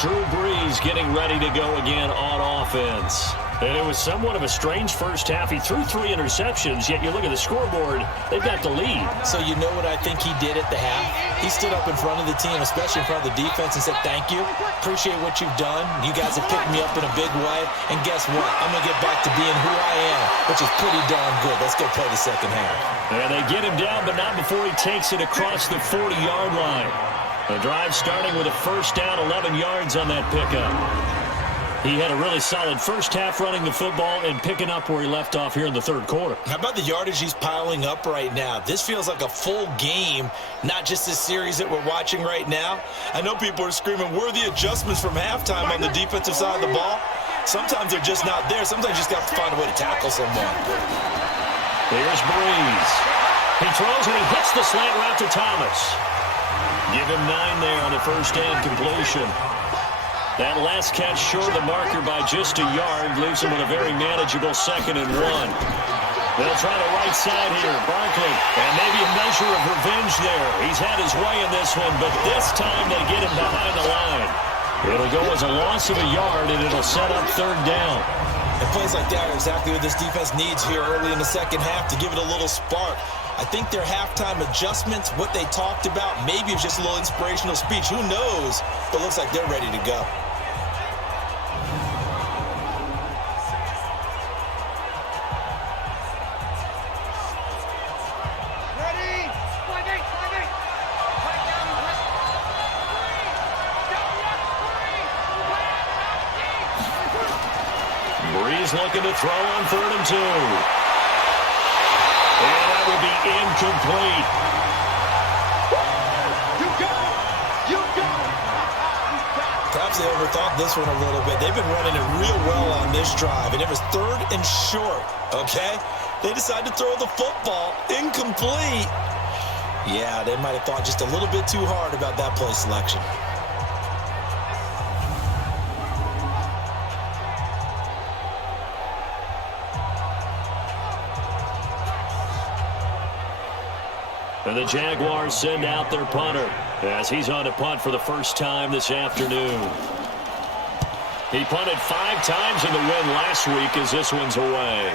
Drew Brees getting ready to go again on offense. And it was somewhat of a strange first half. He threw 3 interceptions, yet you look at the scoreboard, they've got the lead. So you know what I think he did at the half? He stood up in front of the team, especially in front of the defense, and said, thank you. Appreciate what you've done. You guys have picked me up in a big way. And guess what? I'm going to get back to being who I am, which is pretty darn good. Let's go play the second half. And they get him down, but not before he takes it across the 40-yard line. The drive starting with a first down, 11 yards on that pickup. He had a really solid first half running the football and picking up where he left off here in the third quarter. How about the yardage he's piling up right now? This feels like a full game, not just this series that we're watching right now. I know people are screaming, where are the adjustments from halftime on the defensive side of the ball? Sometimes they're just not there. Sometimes you just got to find a way to tackle someone. Here's Brees. He throws and he hits the slant route to Thomas. Give him 9 there on the first down completion. That last catch short of the marker by just a yard leaves him with a very manageable 2nd and 1. They'll try the right side here. Barkley, and maybe a measure of revenge there. He's had his way in this one, but this time they get him behind the line. It'll go as a loss of a yard, and it'll set up 3rd down. And plays like that are exactly what this defense needs here early in the second half to give it a little spark. I think their halftime adjustments, what they talked about, maybe it's just a little inspirational speech. Who knows? But it looks like they're ready to go. Brees looking to throw on 3rd and 2. And that will be incomplete. Perhaps they overthought this one a little bit. They've been running it real well on this drive, and it was 3rd and short, okay? They decided to throw the football incomplete. Yeah, they might have thought just a little bit too hard about that play selection. And the Jaguars send out their punter as he's on to punt for the first time this afternoon. He punted 5 times in the win last week as this one's away.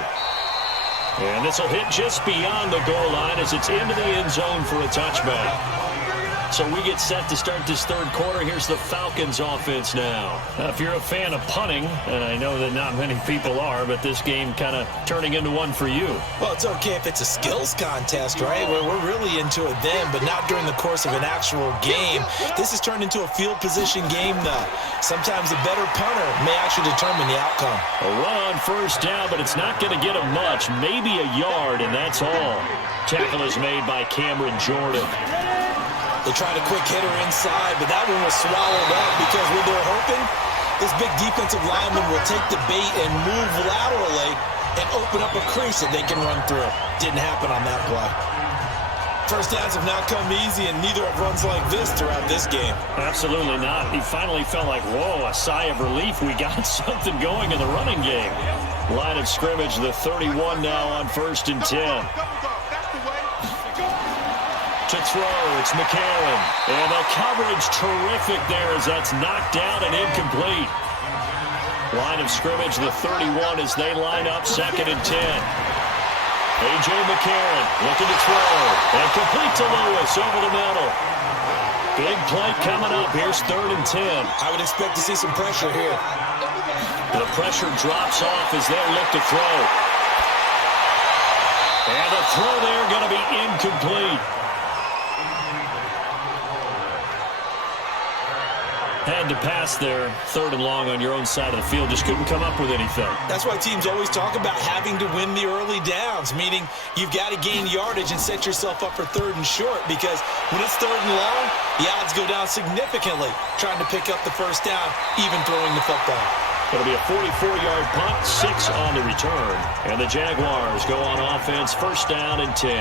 And this will hit just beyond the goal line as it's into the end zone for a touchback. So we get set to start this third quarter. Here's the Falcons offense now. If you're a fan of punting, and I know that not many people are, but this game kind of turning into one for you. Well, it's okay if it's a skills contest, right? We're really into it then, but not during the course of an actual game. This has turned into a field position game, though. Sometimes the better punter may actually determine the outcome. A run on first down, but it's not going to get him much. Maybe a yard, and that's all. Tackle is made by Cameron Jordan. They tried a quick hitter inside, but that one was swallowed up because when they're hoping, this big defensive lineman will take the bait and move laterally and open up a crease that they can run through. Didn't happen on that play. First downs have not come easy, and neither have runs like this throughout this game. Absolutely not. He finally felt like, whoa, a sigh of relief. We got something going in the running game. Line of scrimmage, the 31 now on 1st and 10. To throw, it's McCarron. And the coverage terrific there as that's knocked down and incomplete. Line of scrimmage, the 31 as they line up 2nd and 10. A.J. McCarron looking to throw. And complete to Lewis over the middle. Big play coming up. Here's 3rd and 10. I would expect to see some pressure here. The pressure drops off as they look to throw. And the throw there going to be incomplete. Had to pass there, 3rd and long on your own side of the field. Just couldn't come up with anything. That's why teams always talk about having to win the early downs, meaning you've got to gain yardage and set yourself up for 3rd and short, because when it's 3rd and long, the odds go down significantly trying to pick up the first down, even throwing the football. It'll be a 44-yard punt, 6 on the return. And the Jaguars go on offense, 1st down and 10.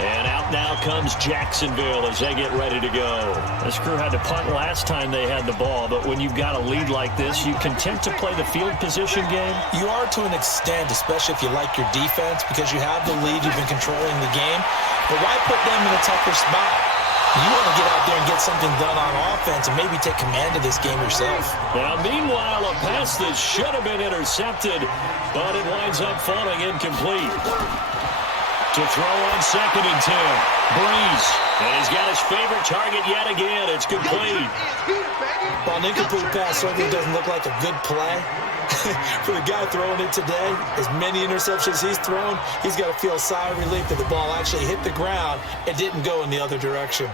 And out now comes Jacksonville as they get ready to go. This crew had to punt last time they had the ball, but when you've got a lead like this, you content to play the field position game? You are to an extent, especially if you like your defense, because you have the lead, you've been controlling the game. But why put them in a tougher spot? You want to get out there and get something done on offense and maybe take command of this game yourself. Now, meanwhile, a pass that should have been intercepted, but it winds up falling incomplete. To throw on 2nd and 10. Breeze. And he's got his favorite target yet again. It's complete. While an incomplete pass certainly doesn't look like a good play, for the guy throwing it today, as many interceptions he's thrown, he's got to feel a sigh of relief that the ball actually hit the ground and didn't go in the other direction.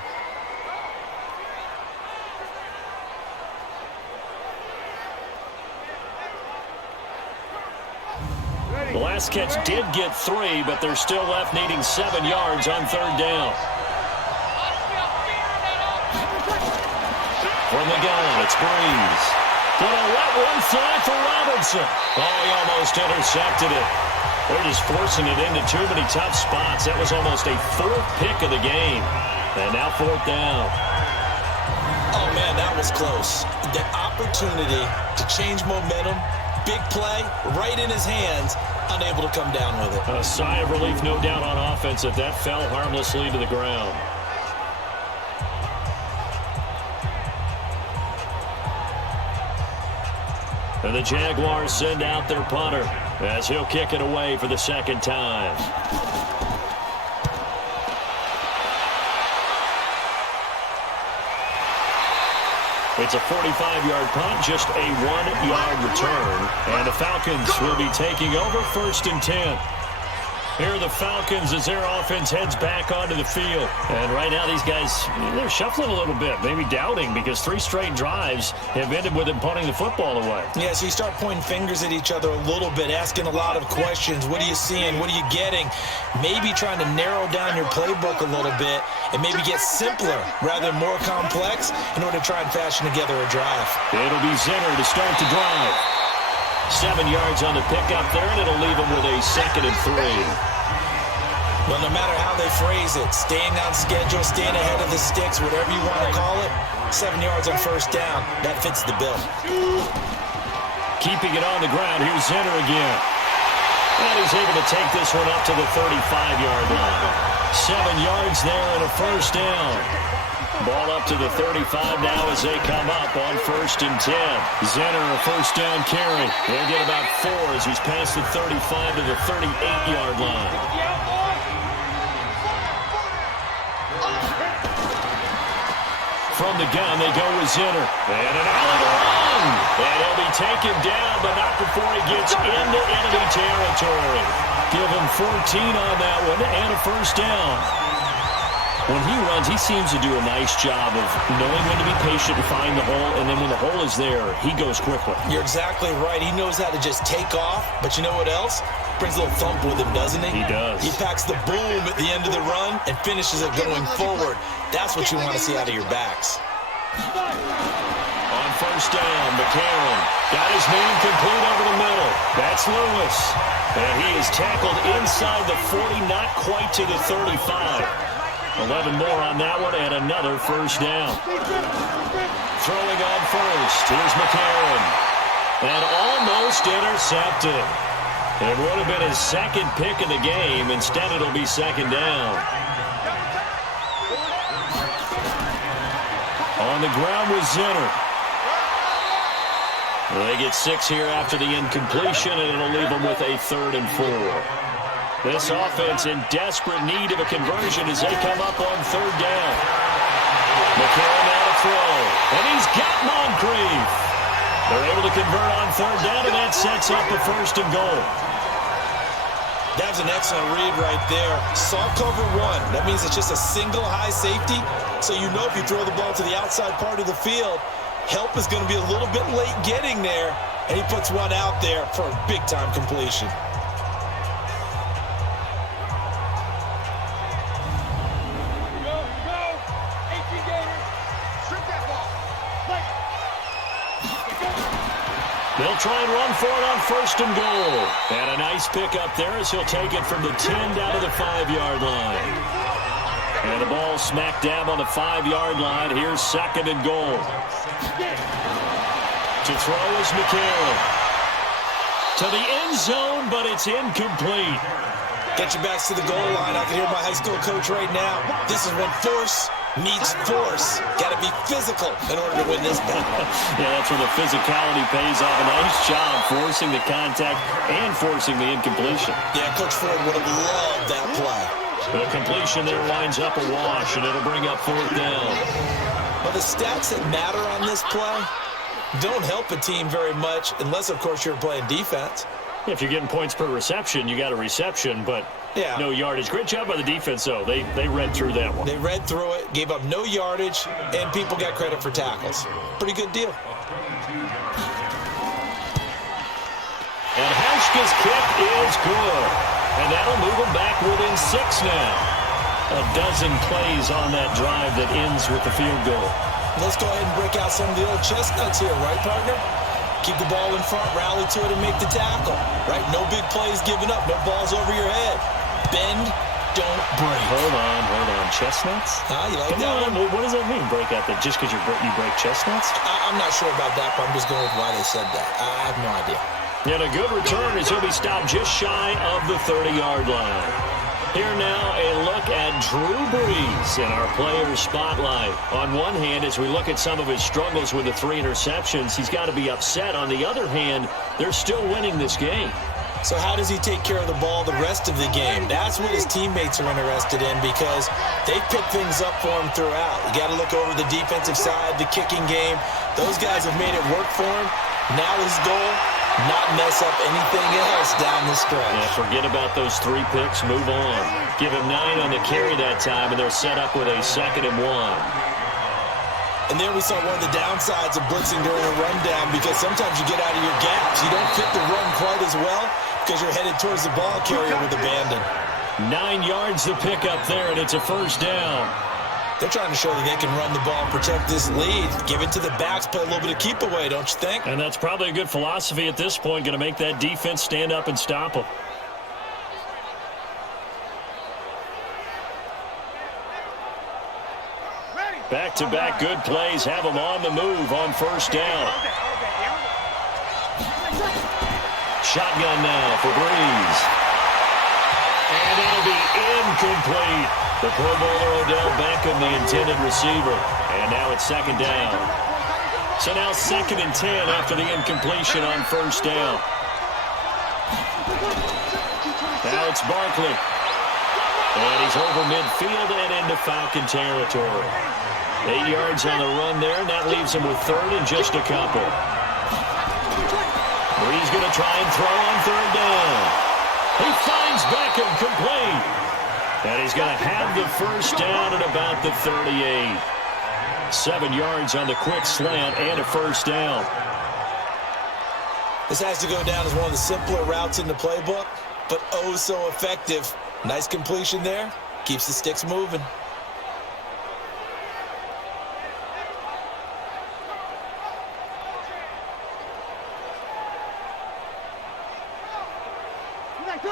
The last catch did get 3, but they're still left needing 7 yards on 3rd down. From the gun, it's Breeze. Gonna let one fly for Robinson. Oh, he almost intercepted it. They're just forcing it into too many tough spots. That was almost a 4th pick of the game. And now 4th down. Oh, man, that was close. The opportunity to change momentum, big play, right in his hands, unable to come down with it. A sigh of relief, no doubt, on offense that fell harmlessly to the ground. And the Jaguars send out their punter as he'll kick it away for the 2nd time. It's a 45-yard punt, just a 1-yard return. And the Falcons will be taking over 1st and 10. Here are the Falcons as their offense heads back onto the field. And right now these guys, they're shuffling a little bit, maybe doubting, because 3 straight drives have ended with them punting the football away. Yeah, so you start pointing fingers at each other a little bit, asking a lot of questions. What are you seeing? What are you getting? Maybe trying to narrow down your playbook a little bit and maybe get simpler rather than more complex in order to try and fashion together a drive. It'll be Zinner to start the drive. 7 yards on the pickup there, and it'll leave them with a 2nd and 3. Well, no matter how they phrase it, staying on schedule, staying ahead of the sticks, whatever you want to call it, 7 yards on 1st down, that fits the bill. Keeping it on the ground, here's Zinner again. And he's able to take this one up to the 35-yard line. 7 yards there and a 1st down. Ball up to the 35 now as they come up on 1st and 10. Zinner, a 1st down carry. He'll get about 4 as he's past the 35 to the 38-yard line. from the gun. They go with Zinner. And an alley to run. And he'll be taken down, but not before he gets into enemy territory. Give him 14 on that one and a first down. When he runs, he seems to do a nice job of knowing when to be patient and find the hole, and then when the hole is there, he goes quickly. You're exactly right. He knows how to just take off, but you know what else? Brings a little thump with him, doesn't he? He does. He packs the boom at the end of the run and finishes it going forward. That's what you want to see out of your backs. On first down, McCarron got his man complete over the middle. That's Lewis. And he is tackled inside the 40, not quite to the 35. 11 more on that one, and another first down. Throwing on first, here's McCarron. And almost intercepted. It would have been his second pick of the game. Instead, it'll be second down. On the ground with Zinner. They get 6 here after the incompletion, and it'll leave them with a 3rd and 4. This offense in desperate need of a conversion as they come up on 3rd down. McCarron out of throw, and he's got Moncrief. They're able to convert on 3rd down, and that sets up a 1st and goal. That was an excellent read right there. Saw cover 1. That means it's just a single high safety. So you know if you throw the ball to the outside part of the field, help is going to be a little bit late getting there. And he puts one out there for a big-time completion. They'll try and run for it on 1st and goal. And a nice pick up there as he'll take it from the 10 down to the 5-yard line. And the ball smack dab on the 5-yard line. Here's 2nd and goal. To throw is McCarron. To the end zone, but it's incomplete. Get your backs to the goal line. I can hear my high school coach right now. This is when force meets force. Got to be physical in order to win this battle. Yeah, that's where the physicality pays off. A nice job forcing the contact and forcing the incompletion. Yeah, Coach Ford would have loved that play. The completion there winds up a wash, and it'll bring up 4th down. But the stats that matter on this play don't help a team very much unless, of course, you're playing defense. If you're getting points per reception, you got a reception, but no yardage. Great job by the defense, though. They read through that one. They read through it, gave up no yardage, and people got credit for tackles. Pretty good deal. And Hauschka's kick is good. And that'll move them back within 6 now. A dozen plays on that drive that ends with the field goal. Let's go ahead and break out some of the old chestnuts here, right, partner? Keep the ball in front, rally to it, and make the tackle. Right? No big plays given up, no balls over your head. Bend, don't break. Hold on. Chestnuts? You like Come that on. one? What does that mean, break out that? Just because you break chestnuts? I'm not sure about that, but I'm just going with why they said that. I have no idea. And a good return as he'll be stopped just shy of the 30-yard line. Here now, a look at Drew Brees in our Players Spotlight. On one hand, as we look at some of his struggles with the 3 interceptions, he's got to be upset. On the other hand, they're still winning this game. So how does he take care of the ball the rest of the game? That's what his teammates are interested in because they pick things up for him throughout. You got to look over the defensive side, the kicking game. Those guys have made it work for him. Now his goal, not mess up anything else down the stretch. Yeah, forget about those 3 picks. Move on. Give him 9 on the carry that time, and they're set up with a 2nd and 1. And there we saw one of the downsides of blitzing during a rundown because sometimes you get out of your gaps. You don't fit the run quite as well because you're headed towards the ball carrier with abandon. 9 yards the pick up there, and it's a 1st down. They're trying to show that they can run the ball and protect this lead. Give it to the backs, play a little bit of keep away, don't you think? And that's probably a good philosophy at this point, going to make that defense stand up and stop them. Back-to-back good plays have them on the move on 1st down. Shotgun now for Brees. And it'll be incomplete. The Pro Bowler Odell Beckham, the intended receiver. And now it's 2nd down. So now 2nd and 10 after the incompletion on 1st down. Now it's Barkley. And he's over midfield and into Falcon territory. 8 yards on the run there, and that leaves him with third and just a couple. Brees going to try and throw on third down. He finds Beckham complete. And he's going to have the first down at about the 38. 7 yards on the quick slant and a first down. This has to go down as one of the simpler routes in the playbook, but oh so effective. Nice completion there. Keeps the sticks moving.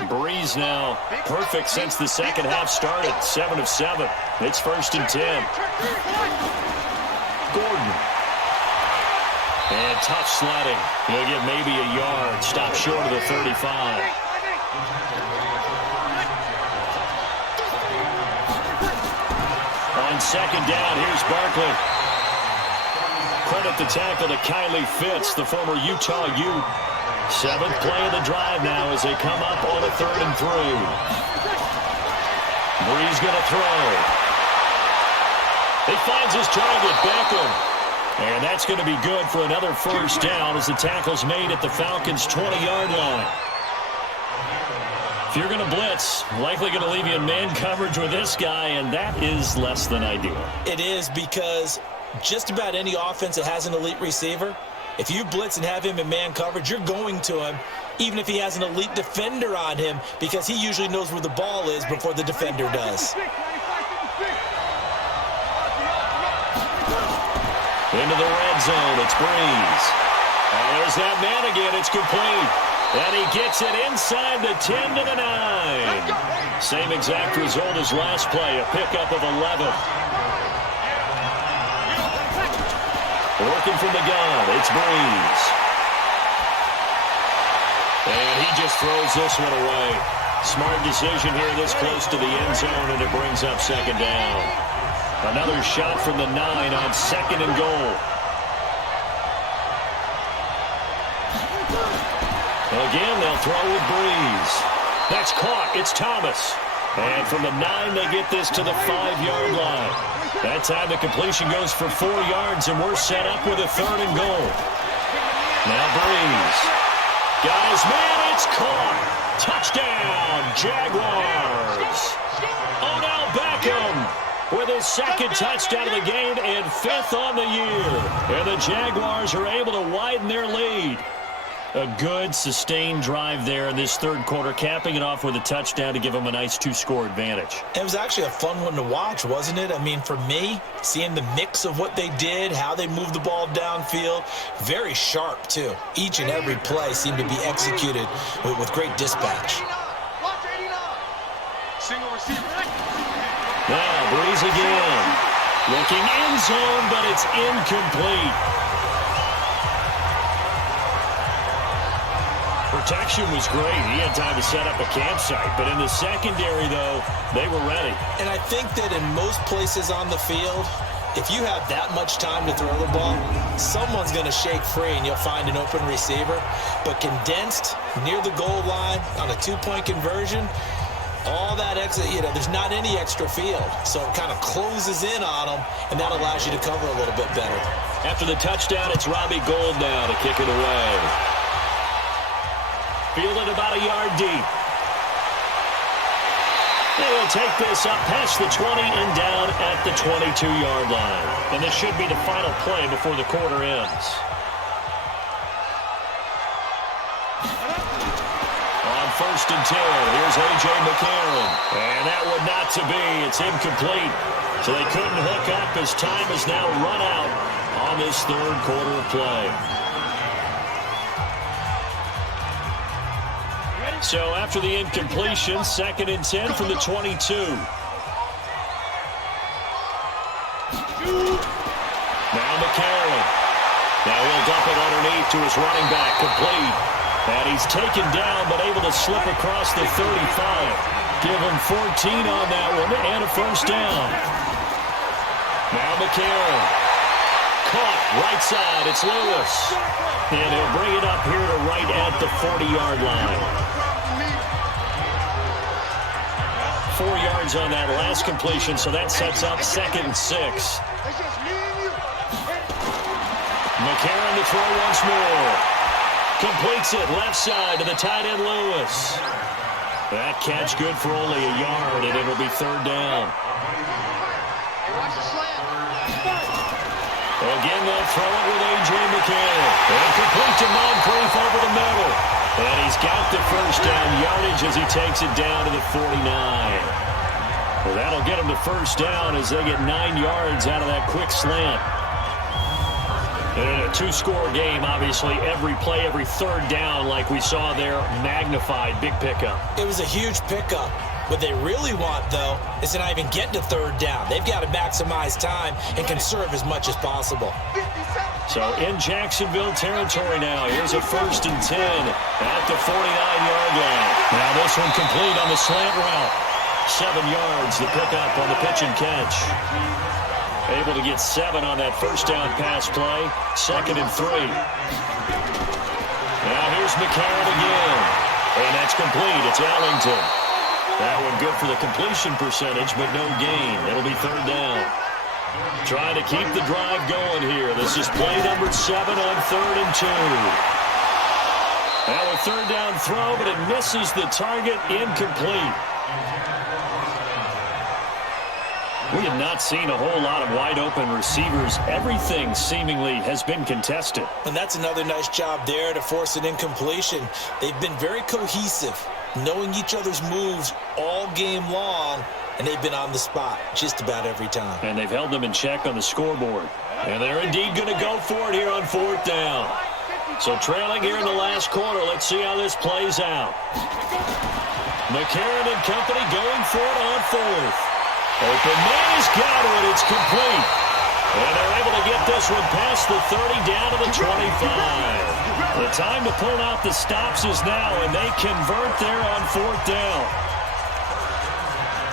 Brees now perfect since the second half started. 7 of 7. It's 1st and 10. Gordon. And tough sledding. He'll get maybe a yard. Stop short of the 35. On second down, here's Barkley. Credit the tackle to Kylie Fitz, the former Utah Ute. 7th play of the drive now as they come up on a 3rd and 3. Brees going to throw. He finds his target, Beckham. And that's going to be good for another first down as the tackle's made at the Falcons' 20-yard line. If you're going to blitz, likely going to leave you in man coverage with this guy, and that is less than ideal. It is, because just about any offense that has an elite receiver, if you blitz and have him in man coverage, you're going to him, even if he has an elite defender on him, because he usually knows where the ball is before the defender does. Into the red zone, it's Brees. And there's that man again, it's complete. And he gets it inside the 10 to the 9. Same exact result as last play, a pickup of 11. Working from the gun, it's Brees. And he just throws this one away. Smart decision here this close to the end zone, and it brings up second down. Another shot from the 9 on 2nd and goal. Again, they'll throw with Brees. That's caught. It's Thomas. And from the 9, they get this to the 5-yard line. That time the completion goes for 4 yards, and we're set up with a 3rd and goal. Now Brees. Got his man. It's caught. Touchdown, Jaguars. Odell Beckham with his 2nd touchdown of the game and 5th on the year. And the Jaguars are able to widen their lead. A good, sustained drive there in this 3rd quarter, capping it off with a touchdown to give them a nice 2-score advantage. It was actually a fun one to watch, wasn't it? I mean, for me, seeing the mix of what they did, how they moved the ball downfield, very sharp, too. Each and every play seemed to be executed with great dispatch. Now, Brees again. Looking end zone, but it's incomplete. Protection was great. He had time to set up a campsite. But in the secondary, though, they were ready. And I think that in most places on the field, if you have that much time to throw the ball, someone's going to shake free and you'll find an open receiver. But condensed near the goal line on a 2-point conversion, all that extra, there's not any extra field. So it kind of closes in on them, and that allows you to cover a little bit better. After the touchdown, it's Robbie Gould now to kick it away. Fielded about a yard deep. They will take this up past the 20 and down at the 22-yard line. And this should be the final play before the quarter ends. On 1st and 10, here's A.J. McCarron. And that one not to be. It's incomplete. So they couldn't hook up as time has now run out on this 3rd quarter of play. So after the incompletion, 2nd and 10 from the 22. Now McCarron. Now he'll dump it underneath to his running back, complete. And he's taken down, but able to slip across the 35. Give him 14 on that one, and a first down. Now McCarron. Caught, right side, it's Lewis. And he'll bring it up here to right at the 40-yard line. 4 yards on that last completion, so that sets up 2nd and 6. It's just me and you. McCarron to throw once more. Completes it left side to the tight end Lewis. That catch good for only a yard, and it'll be 3rd down. Watch the slant. Again, they'll throw it with A.J. McCarron. And complete to Moncrief over the middle. And he's got the 1st down yardage as he takes it down to the 49. Well, that'll get him to 1st down as they get 9 yards out of that quick slant. And in a 2-score game, obviously, every play, every 3rd down, like we saw there, magnified, big pickup. It was a huge pickup. What they really want, though, is to not even get to 3rd down. They've got to maximize time and conserve as much as possible. So in Jacksonville territory now, here's a 1st and 10 at the 49-yard line. Now this one complete on the slant route. 7 yards, the pickup on the pitch and catch. Able to get 7 on that 1st down pass play. 2nd and 3. Now here's McCarron again. And that's complete. It's Ellington. That one good for the completion percentage, but no gain. It'll be 3rd down. Trying to keep the drive going here. This is play number 7 on 3rd and 2. Now a 3rd down throw, but it misses the target, incomplete. We have not seen a whole lot of wide-open receivers. Everything seemingly has been contested. And that's another nice job there to force an incompletion. They've been very cohesive, knowing each other's moves all game long, and they've been on the spot just about every time. And they've held them in check on the scoreboard. And they're indeed going to go for it here on 4th down. So trailing here in the last quarter, let's see how this plays out. McCarron and company going for it on 4th. Open man has got it. It's complete. And they're able to get this one past the 30 down to the 25. The time to pull out the stops is now, and they convert there on 4th down.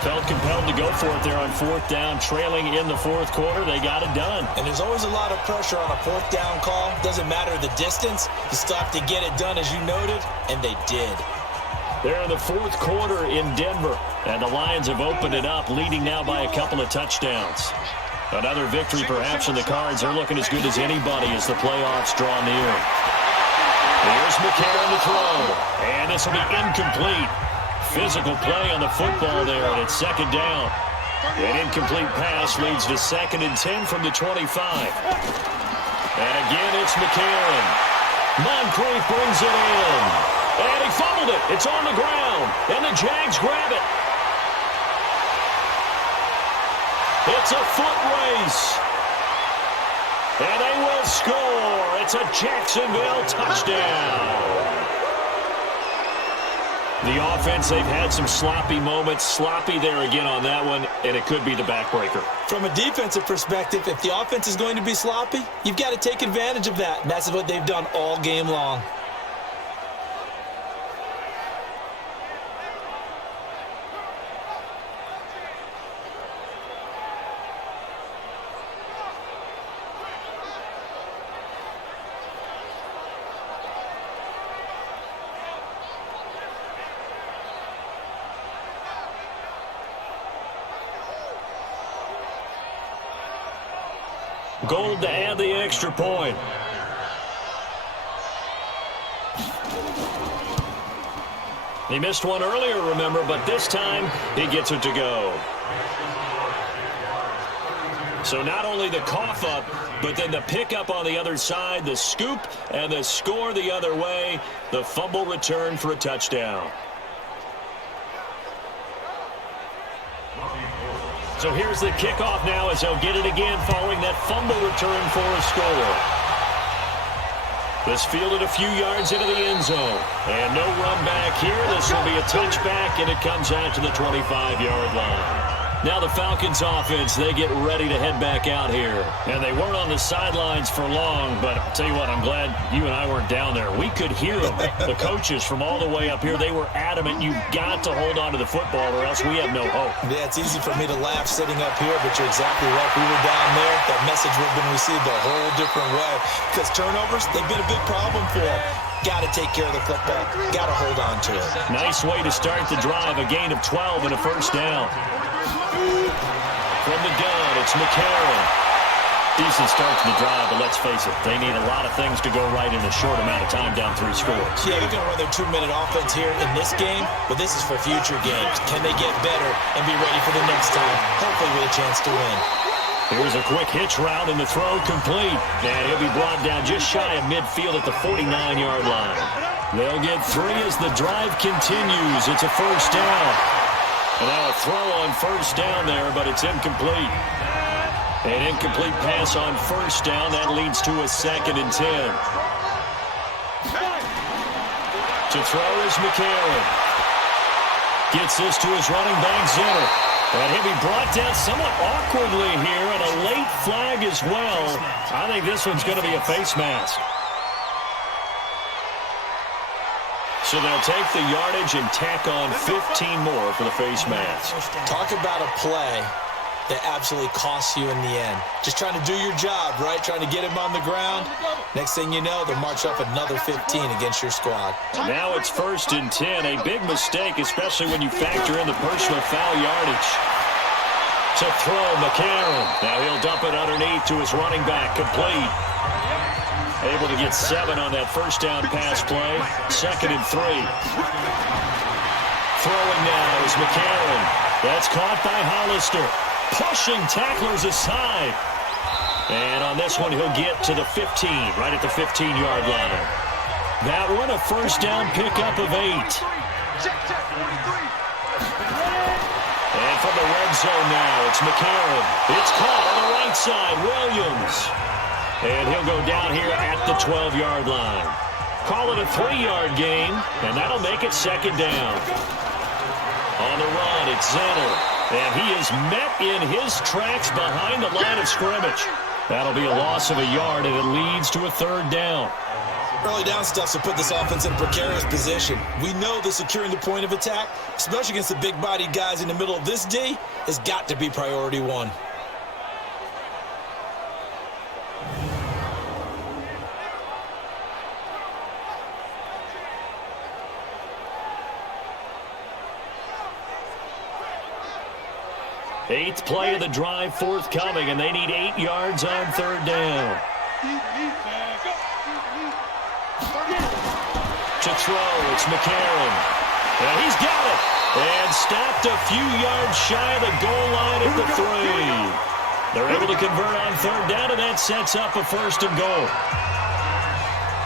Felt compelled to go for it there on 4th down, trailing in the 4th quarter. They got it done. And there's always a lot of pressure on a 4th down call. Doesn't matter the distance. You still have to get it done, as you noted, and they did. They're in the 4th quarter in Denver, and the Lions have opened it up, leading now by a couple of touchdowns. Another victory perhaps in the cards. They're looking as good as anybody as the playoffs draw near. Here's McCarron to throw, and this will be incomplete. Physical play on the football there, and it's 2nd down. An incomplete pass leads to 2nd and 10 from the 25. And again, it's McCarron. Moncrief brings it in. And he fumbled it. It's on the ground. And the Jags grab it. It's a foot race. And they will score. It's a Jacksonville touchdown. The offense, they've had some sloppy moments. Sloppy there again on that one, and it could be the backbreaker. From a defensive perspective, if the offense is going to be sloppy, you've got to take advantage of that. And that's what they've done all game long. Gold to add the extra point. He missed one earlier, remember, but this time he gets it to go. So not only the cough up, but then the pickup on the other side, the scoop, and the score the other way, the fumble return for a touchdown. So here's the kickoff now as they'll get it again following that fumble return for a score. This fielded a few yards into the end zone. And no run back here. This will be a touchback, and it comes out to the 25-yard line. Now the Falcons offense, they get ready to head back out here. And they weren't on the sidelines for long, but I'll tell you what, I'm glad you and I weren't down there. We could hear them. The coaches from all the way up here, they were adamant. You've got to hold on to the football or else we have no hope. Yeah, it's easy for me to laugh sitting up here, but you're exactly right. If we were down there, that message would have been received a whole different way. Because turnovers, they've been a big problem for them. Got to take care of the football. Got to hold on to it. Nice way to start the drive. A gain of 12 and a first down. From the gun, it's McCarron. Decent start to the drive, but let's face it, they need a lot of things to go right in a short amount of time down 3 scores. Yeah, they're going to run their 2-minute offense here in this game, but this is for future games. Can they get better and be ready for the next time, hopefully with a chance to win? Here's a quick hitch route, and the throw complete. And he'll be brought down just shy of midfield at the 49-yard line. They'll get 3 as the drive continues. It's a first down. And now a throw on first down there, but it's incomplete. An incomplete pass on first down. That leads to a 2nd and 10. To throw is McCarron. Gets this to his running back, Zinner. And he'll be brought down somewhat awkwardly here, and a late flag as well. I think this one's going to be a face mask. So they'll take the yardage and tack on 15 more for the face mask. Talk about a play that absolutely costs you in the end. Just trying to do your job, right? Trying to get him on the ground. Next thing you know, they'll march up another 15 against your squad. Now it's 1st and 10. A big mistake, especially when you factor in the personal foul yardage. To throw, McCarron. Now he'll dump it underneath to his running back. Complete. Able to get 7 on that first down pass play. 2nd and 3. Throwing now is McCarron. That's caught by Hollister. Pushing tacklers aside. And on this one, he'll get to the 15, right at the 15-yard line. That one, a first down pickup of 8. And from the red zone now, it's McCarron. It's caught on the right side, Williams. And he'll go down here at the 12-yard line. Call it a 3-yard gain, and that'll make it 2nd down. On the run, it's Zinner. And he is met in his tracks behind the line of scrimmage. That'll be a loss of a yard, and it leads to a 3rd down. Early down stuff to put this offense in a precarious position. We know that securing the point of attack, especially against the big-bodied guys in the middle of this D, has got to be priority 1. Eighth play of the drive forthcoming, and they need 8 yards on 3rd down. To throw, it's McCarron. And he's got it. And stopped a few yards shy of the goal line at the 3. They're able to convert on 3rd down, and that sets up a 1st and goal.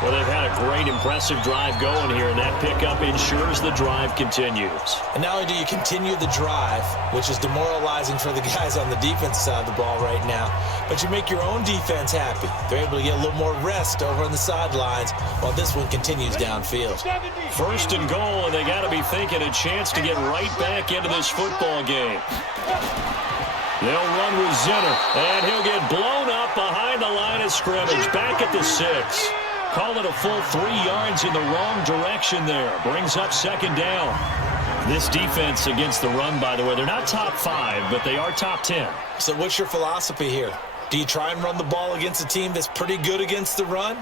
Well, they've had a great, impressive drive going here, and that pickup ensures the drive continues. And not only do you continue the drive, which is demoralizing for the guys on the defense side of the ball right now, but you make your own defense happy. They're able to get a little more rest over on the sidelines while this one continues downfield. 1st and goal, and they got to be thinking a chance to get right back into this football game. They'll run with Zinner, and he'll get blown up behind the line of scrimmage, back at the 6. Call it a full 3 yards in the wrong direction there. Brings up 2nd down. This defense against the run, by the way, they're not top 5, but they are top 10. So what's your philosophy here? Do you try and run the ball against a team that's pretty good against the run?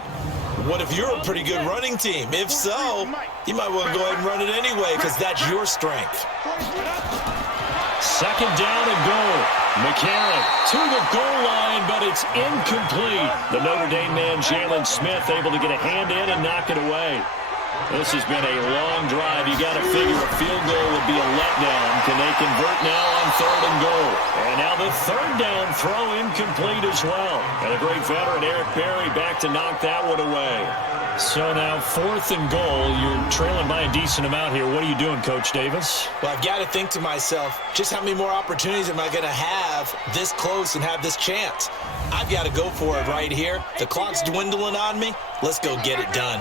What if you're a pretty good running team? If so, you might want to go ahead and run it anyway because that's your strength. 2nd down and goal. McCarron to the goal line, but it's incomplete. The Notre Dame man, Jalen Smith, able to get a hand in and knock it away. This has been a long drive. You got to figure a field goal would be a letdown. Can they convert now on 3rd and goal? And now the 3rd down throw incomplete as well. And a great veteran, Eric Berry, back to knock that one away. So now 4th and goal. You're trailing by a decent amount here. What are you doing, Coach Davis? Well, I've got to think to myself, just how many more opportunities am I going to have this close and have this chance? I've got to go for it right here. The clock's dwindling on me. Let's go get it done.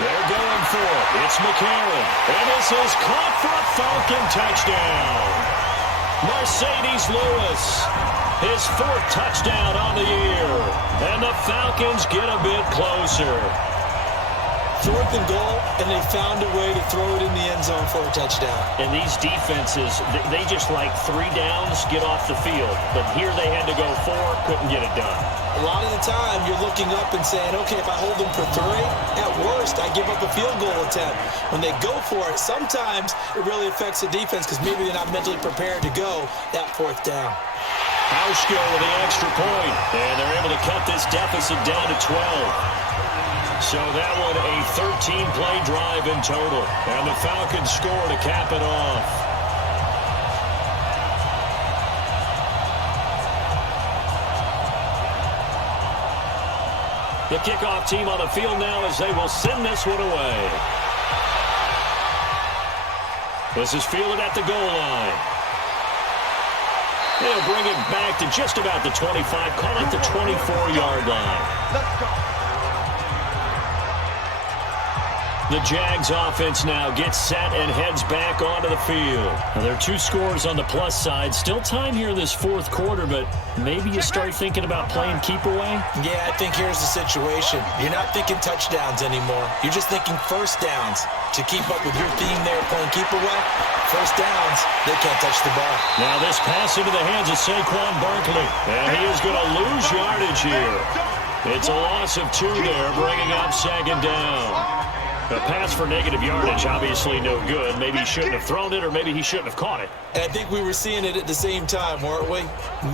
They're going for it. It's McCarron. And this is caught for a Falcon touchdown. Mercedes Lewis, his 4th touchdown on the year. And the Falcons get a bit closer. 4th and goal, and they found a way to throw it in the end zone for a touchdown. And these defenses, they just like 3 downs, get off the field. But here they had to go 4, couldn't get it done. A lot of the time, you're looking up and saying, okay, if I hold them for 3, at worst, I give up a field goal attempt. When they go for it, sometimes it really affects the defense because maybe they're not mentally prepared to go that 4th down. Hauschko with the extra point, and they're able to cut this deficit down to 12. So that one a 13-play drive in total, and the Falcons score to cap it off. The kickoff team on the field now as they will send this one away. This is fielded at the goal line. They'll bring it back to just about the 25, call it the 24-yard line. Let's go. The Jags offense now gets set and heads back onto the field. Now, there are 2 scores on the plus side. Still time here in this 4th quarter, but maybe you start thinking about playing keep away? Yeah, I think here's the situation. You're not thinking touchdowns anymore. You're just thinking first downs. To keep up with your theme there, playing keep away, first downs, they can't touch the ball. Now this pass into the hands of Saquon Barkley, and he is going to lose yardage here. It's a loss of 2 there, bringing up 2nd down. A pass for negative yardage, obviously no good. Maybe he shouldn't have thrown it, or maybe he shouldn't have caught it. And I think we were seeing it at the same time, weren't we?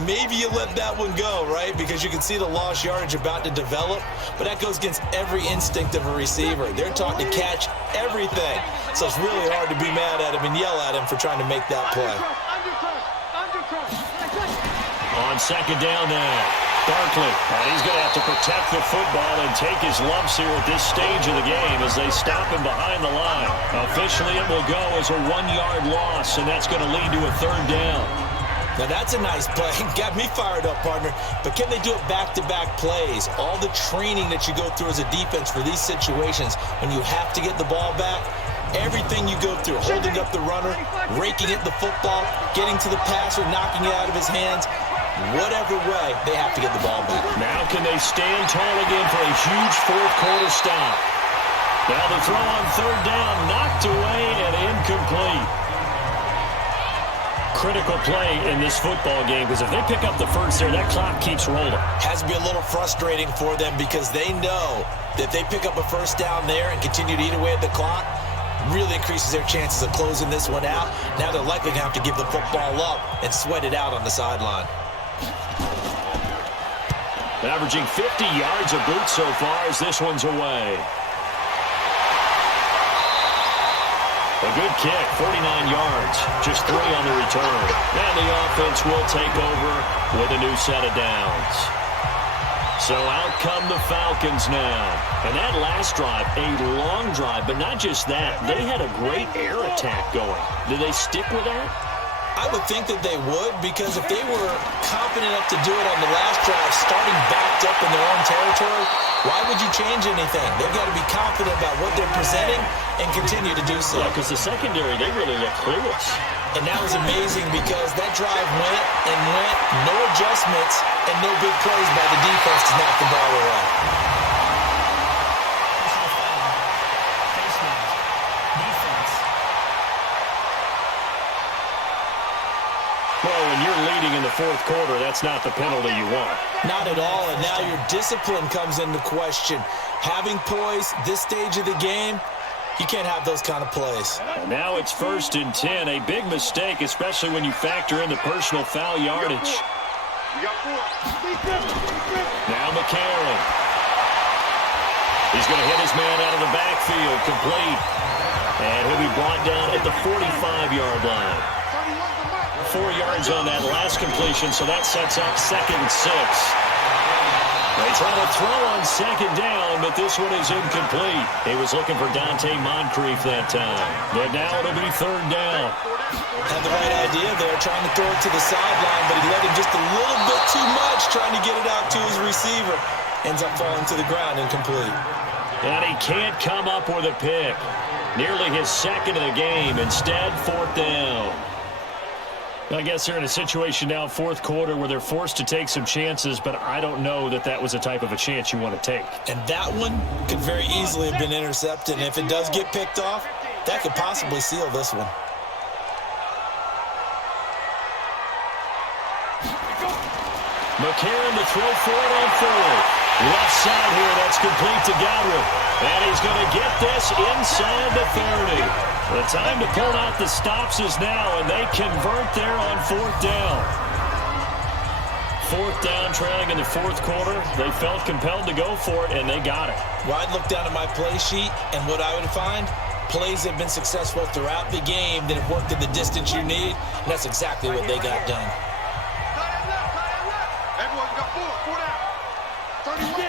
Maybe you let that one go, right? Because you can see the lost yardage about to develop. But that goes against every instinct of a receiver. They're taught to catch everything. So it's really hard to be mad at him and yell at him for trying to make that play. On 2nd down now. Barkley, and he's going to have to protect the football and take his lumps here at this stage of the game as they stop him behind the line. Officially, it will go as a 1-yard loss, and that's going to lead to a 3rd down. Now, that's a nice play. Got me fired up, partner. But can they do it back-to-back plays? All the training that you go through as a defense for these situations, when you have to get the ball back, everything you go through, holding up the runner, raking at the football, getting to the passer, knocking it out of his hands, whatever way, they have to get the ball back. Now can they stand tall again for a huge 4th quarter stop? Now the throw on 3rd down, knocked away and incomplete. Critical play in this football game, because if they pick up the first there, that clock keeps rolling. Has to be a little frustrating for them because they know that if they pick up a first down there and continue to eat away at the clock, really increases their chances of closing this one out. Now they're likely going to have to give the football up and sweat it out on the sideline. Averaging 50 yards a boot so far as this one's away. A good kick, 49 yards, just 3 on the return. And the offense will take over with a new set of downs. So out come the Falcons now. And that last drive, a long drive, but not just that. They had a great air attack going. Did they stick with that? I would think that they would, because if they were confident enough to do it on the last drive, starting backed up in their own territory, why would you change anything? They've got to be confident about what they're presenting and continue to do so. Yeah, because the secondary, they really look clueless. And that was amazing because that drive went and went, no adjustments, and no big plays by the defense to knock the ball away. Well, when you're leading in the 4th quarter, that's not the penalty you want. Not at all, and now your discipline comes into question. Having poise this stage of the game, you can't have those kind of plays. And now it's 1st and 10, a big mistake, especially when you factor in the personal foul yardage. Now McCarron. He's going to hit his man out of the backfield, complete. And he'll be brought down at the 45-yard line. 4 yards on that last completion, so that sets up 2nd and 6. They try to throw on 2nd down, but this one is incomplete. He was looking for Dante Moncrief that time. But now it'll be 3rd down. Had the right idea there, trying to throw it to the sideline, but he let him just a little bit too much, trying to get it out to his receiver. Ends up falling to the ground, incomplete. And he can't come up with a pick. Nearly his second of the game. Instead, fourth down. I guess they're in a situation now, fourth quarter, where they're forced to take some chances, but I don't know that that was the type of a chance you want to take. And that one could very easily have been intercepted. And if it does get picked off, that could possibly seal this one. McCarron to throw for it on fourth. Left side here, that's complete to Godwin. And he's going to get this inside the 30. The time to pull out the stops is now, and they convert there on fourth down. Fourth down, trailing in the fourth quarter. They felt compelled to go for it, and they got it. Well, I'd look down at my play sheet, and what I would find, plays have been successful throughout the game that have worked at the distance you need, and that's exactly what they got done. Everyone's got four down. 31.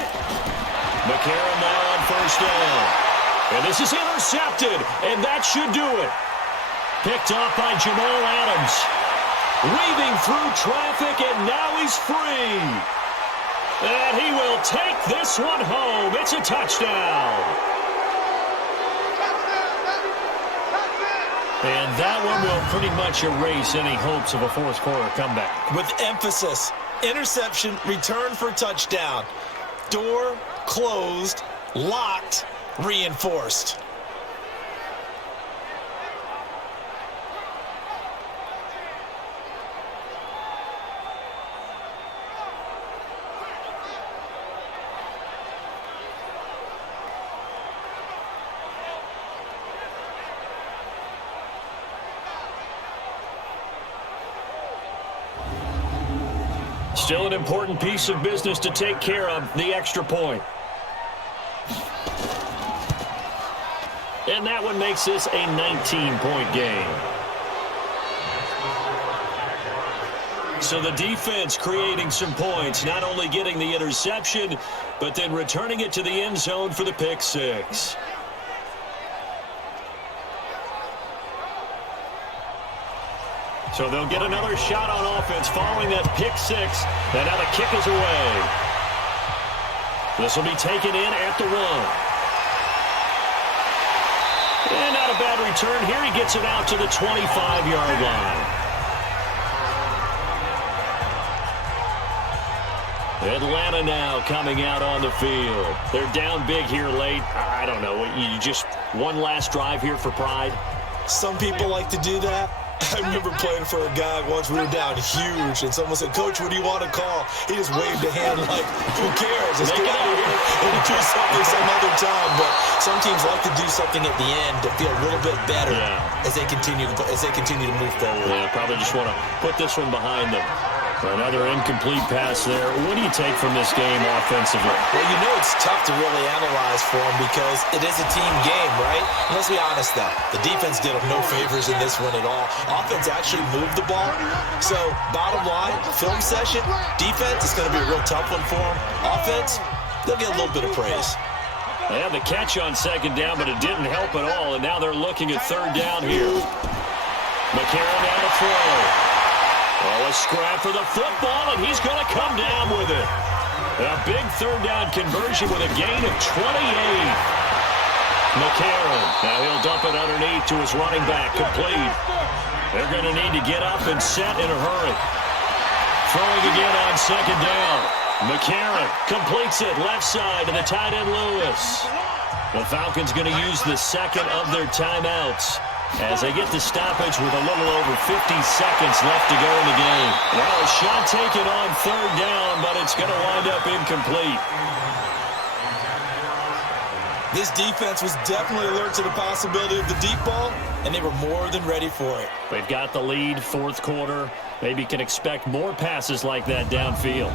McCarron now on first down. And this is intercepted, and that should do it. Picked off by Jamal Adams. Weaving through traffic, and now he's free. And he will take this one home. It's a touchdown. And that one will pretty much erase any hopes of a fourth quarter comeback. With emphasis, interception, return for touchdown. Door closed, locked, reinforced. Still an important piece of business to take care of, the extra point. And that one makes this a 19-point game. So the defense creating some points, not only getting the interception, but then returning it to the end zone for the pick six. So they'll get another shot on offense following that pick six. And now the kick is away. This will be taken in at the 1. And not a bad return here. He gets it out to the 25-yard line. Atlanta now coming out on the field. They're down big here late. I don't know. You just one last drive here for pride? Some people like to do that. I remember playing for a guy once. We were down huge, and someone said, "Coach, what do you want to call?" He just waved a hand like, "Who cares? Let's get out of here and do something some other time." But some teams like to do something at the end to feel a little bit better as they continue to move forward. Yeah, probably just want to put this one behind them. Another incomplete pass there. What do you take from this game offensively? Well, you know it's tough to really analyze for them because it is a team game, right? And let's be honest, though. The defense did them no favors in this one at all. Offense actually moved the ball. So, bottom line, film session, defense is going to be a real tough one for them. Offense, they'll get a little bit of praise. They had the catch on second down, but it didn't help at all, and now they're looking at third down here. McCarron down to throw. Oh, a scrap for the football, and he's going to come down with it. A big third down conversion with a gain of 28. McCarron, now he'll dump it underneath to his running back, complete. They're going to need to get up and set in a hurry. Throwing again on second down. McCarron completes it left side to the tight end Lewis. The Falcons going to use the second of their timeouts as they get the stoppage with a little over 50 seconds left to go in the game. Well, a shot taken on third down, but it's going to wind up incomplete. This defense was definitely alert to the possibility of the deep ball, and they were more than ready for it. They've got the lead, fourth quarter. Maybe can expect more passes like that downfield.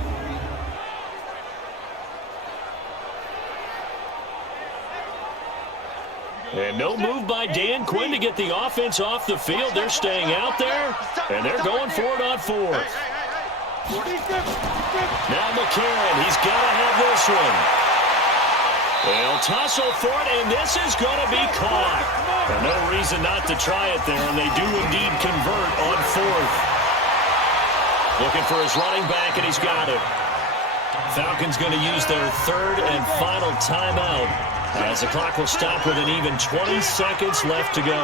And no move by Dan Quinn to get the offense off the field. They're staying out there, and they're going for it on fourth. Now McCarron, he's got to have this one. They'll tussle for it, and this is going to be caught. And no reason not to try it there, and they do indeed convert on fourth. Looking for his running back, and he's got it. Falcons going to use their third and final timeout As the clock will stop with an even 20 seconds left to go.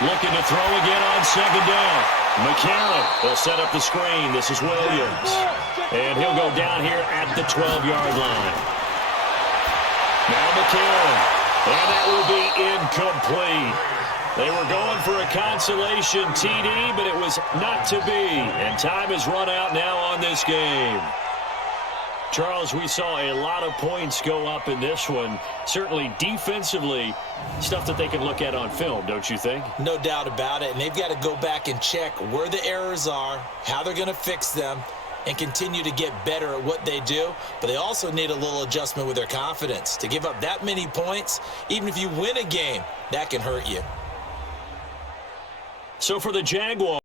Looking to throw again on second down. McCarron will set up the screen. This is Williams. And he'll go down here at the 12-yard line. Now McCarron. And that will be incomplete. They were going for a consolation TD, but it was not to be. And time has run out now on this game. Charles, we saw a lot of points go up in this one. Certainly defensively, stuff that they can look at on film, don't you think? No doubt about it. And they've got to go back and check where the errors are, how they're going to fix them, and continue to get better at what they do. But they also need a little adjustment with their confidence. To give up that many points, even if you win a game, that can hurt you. So for the Jaguars,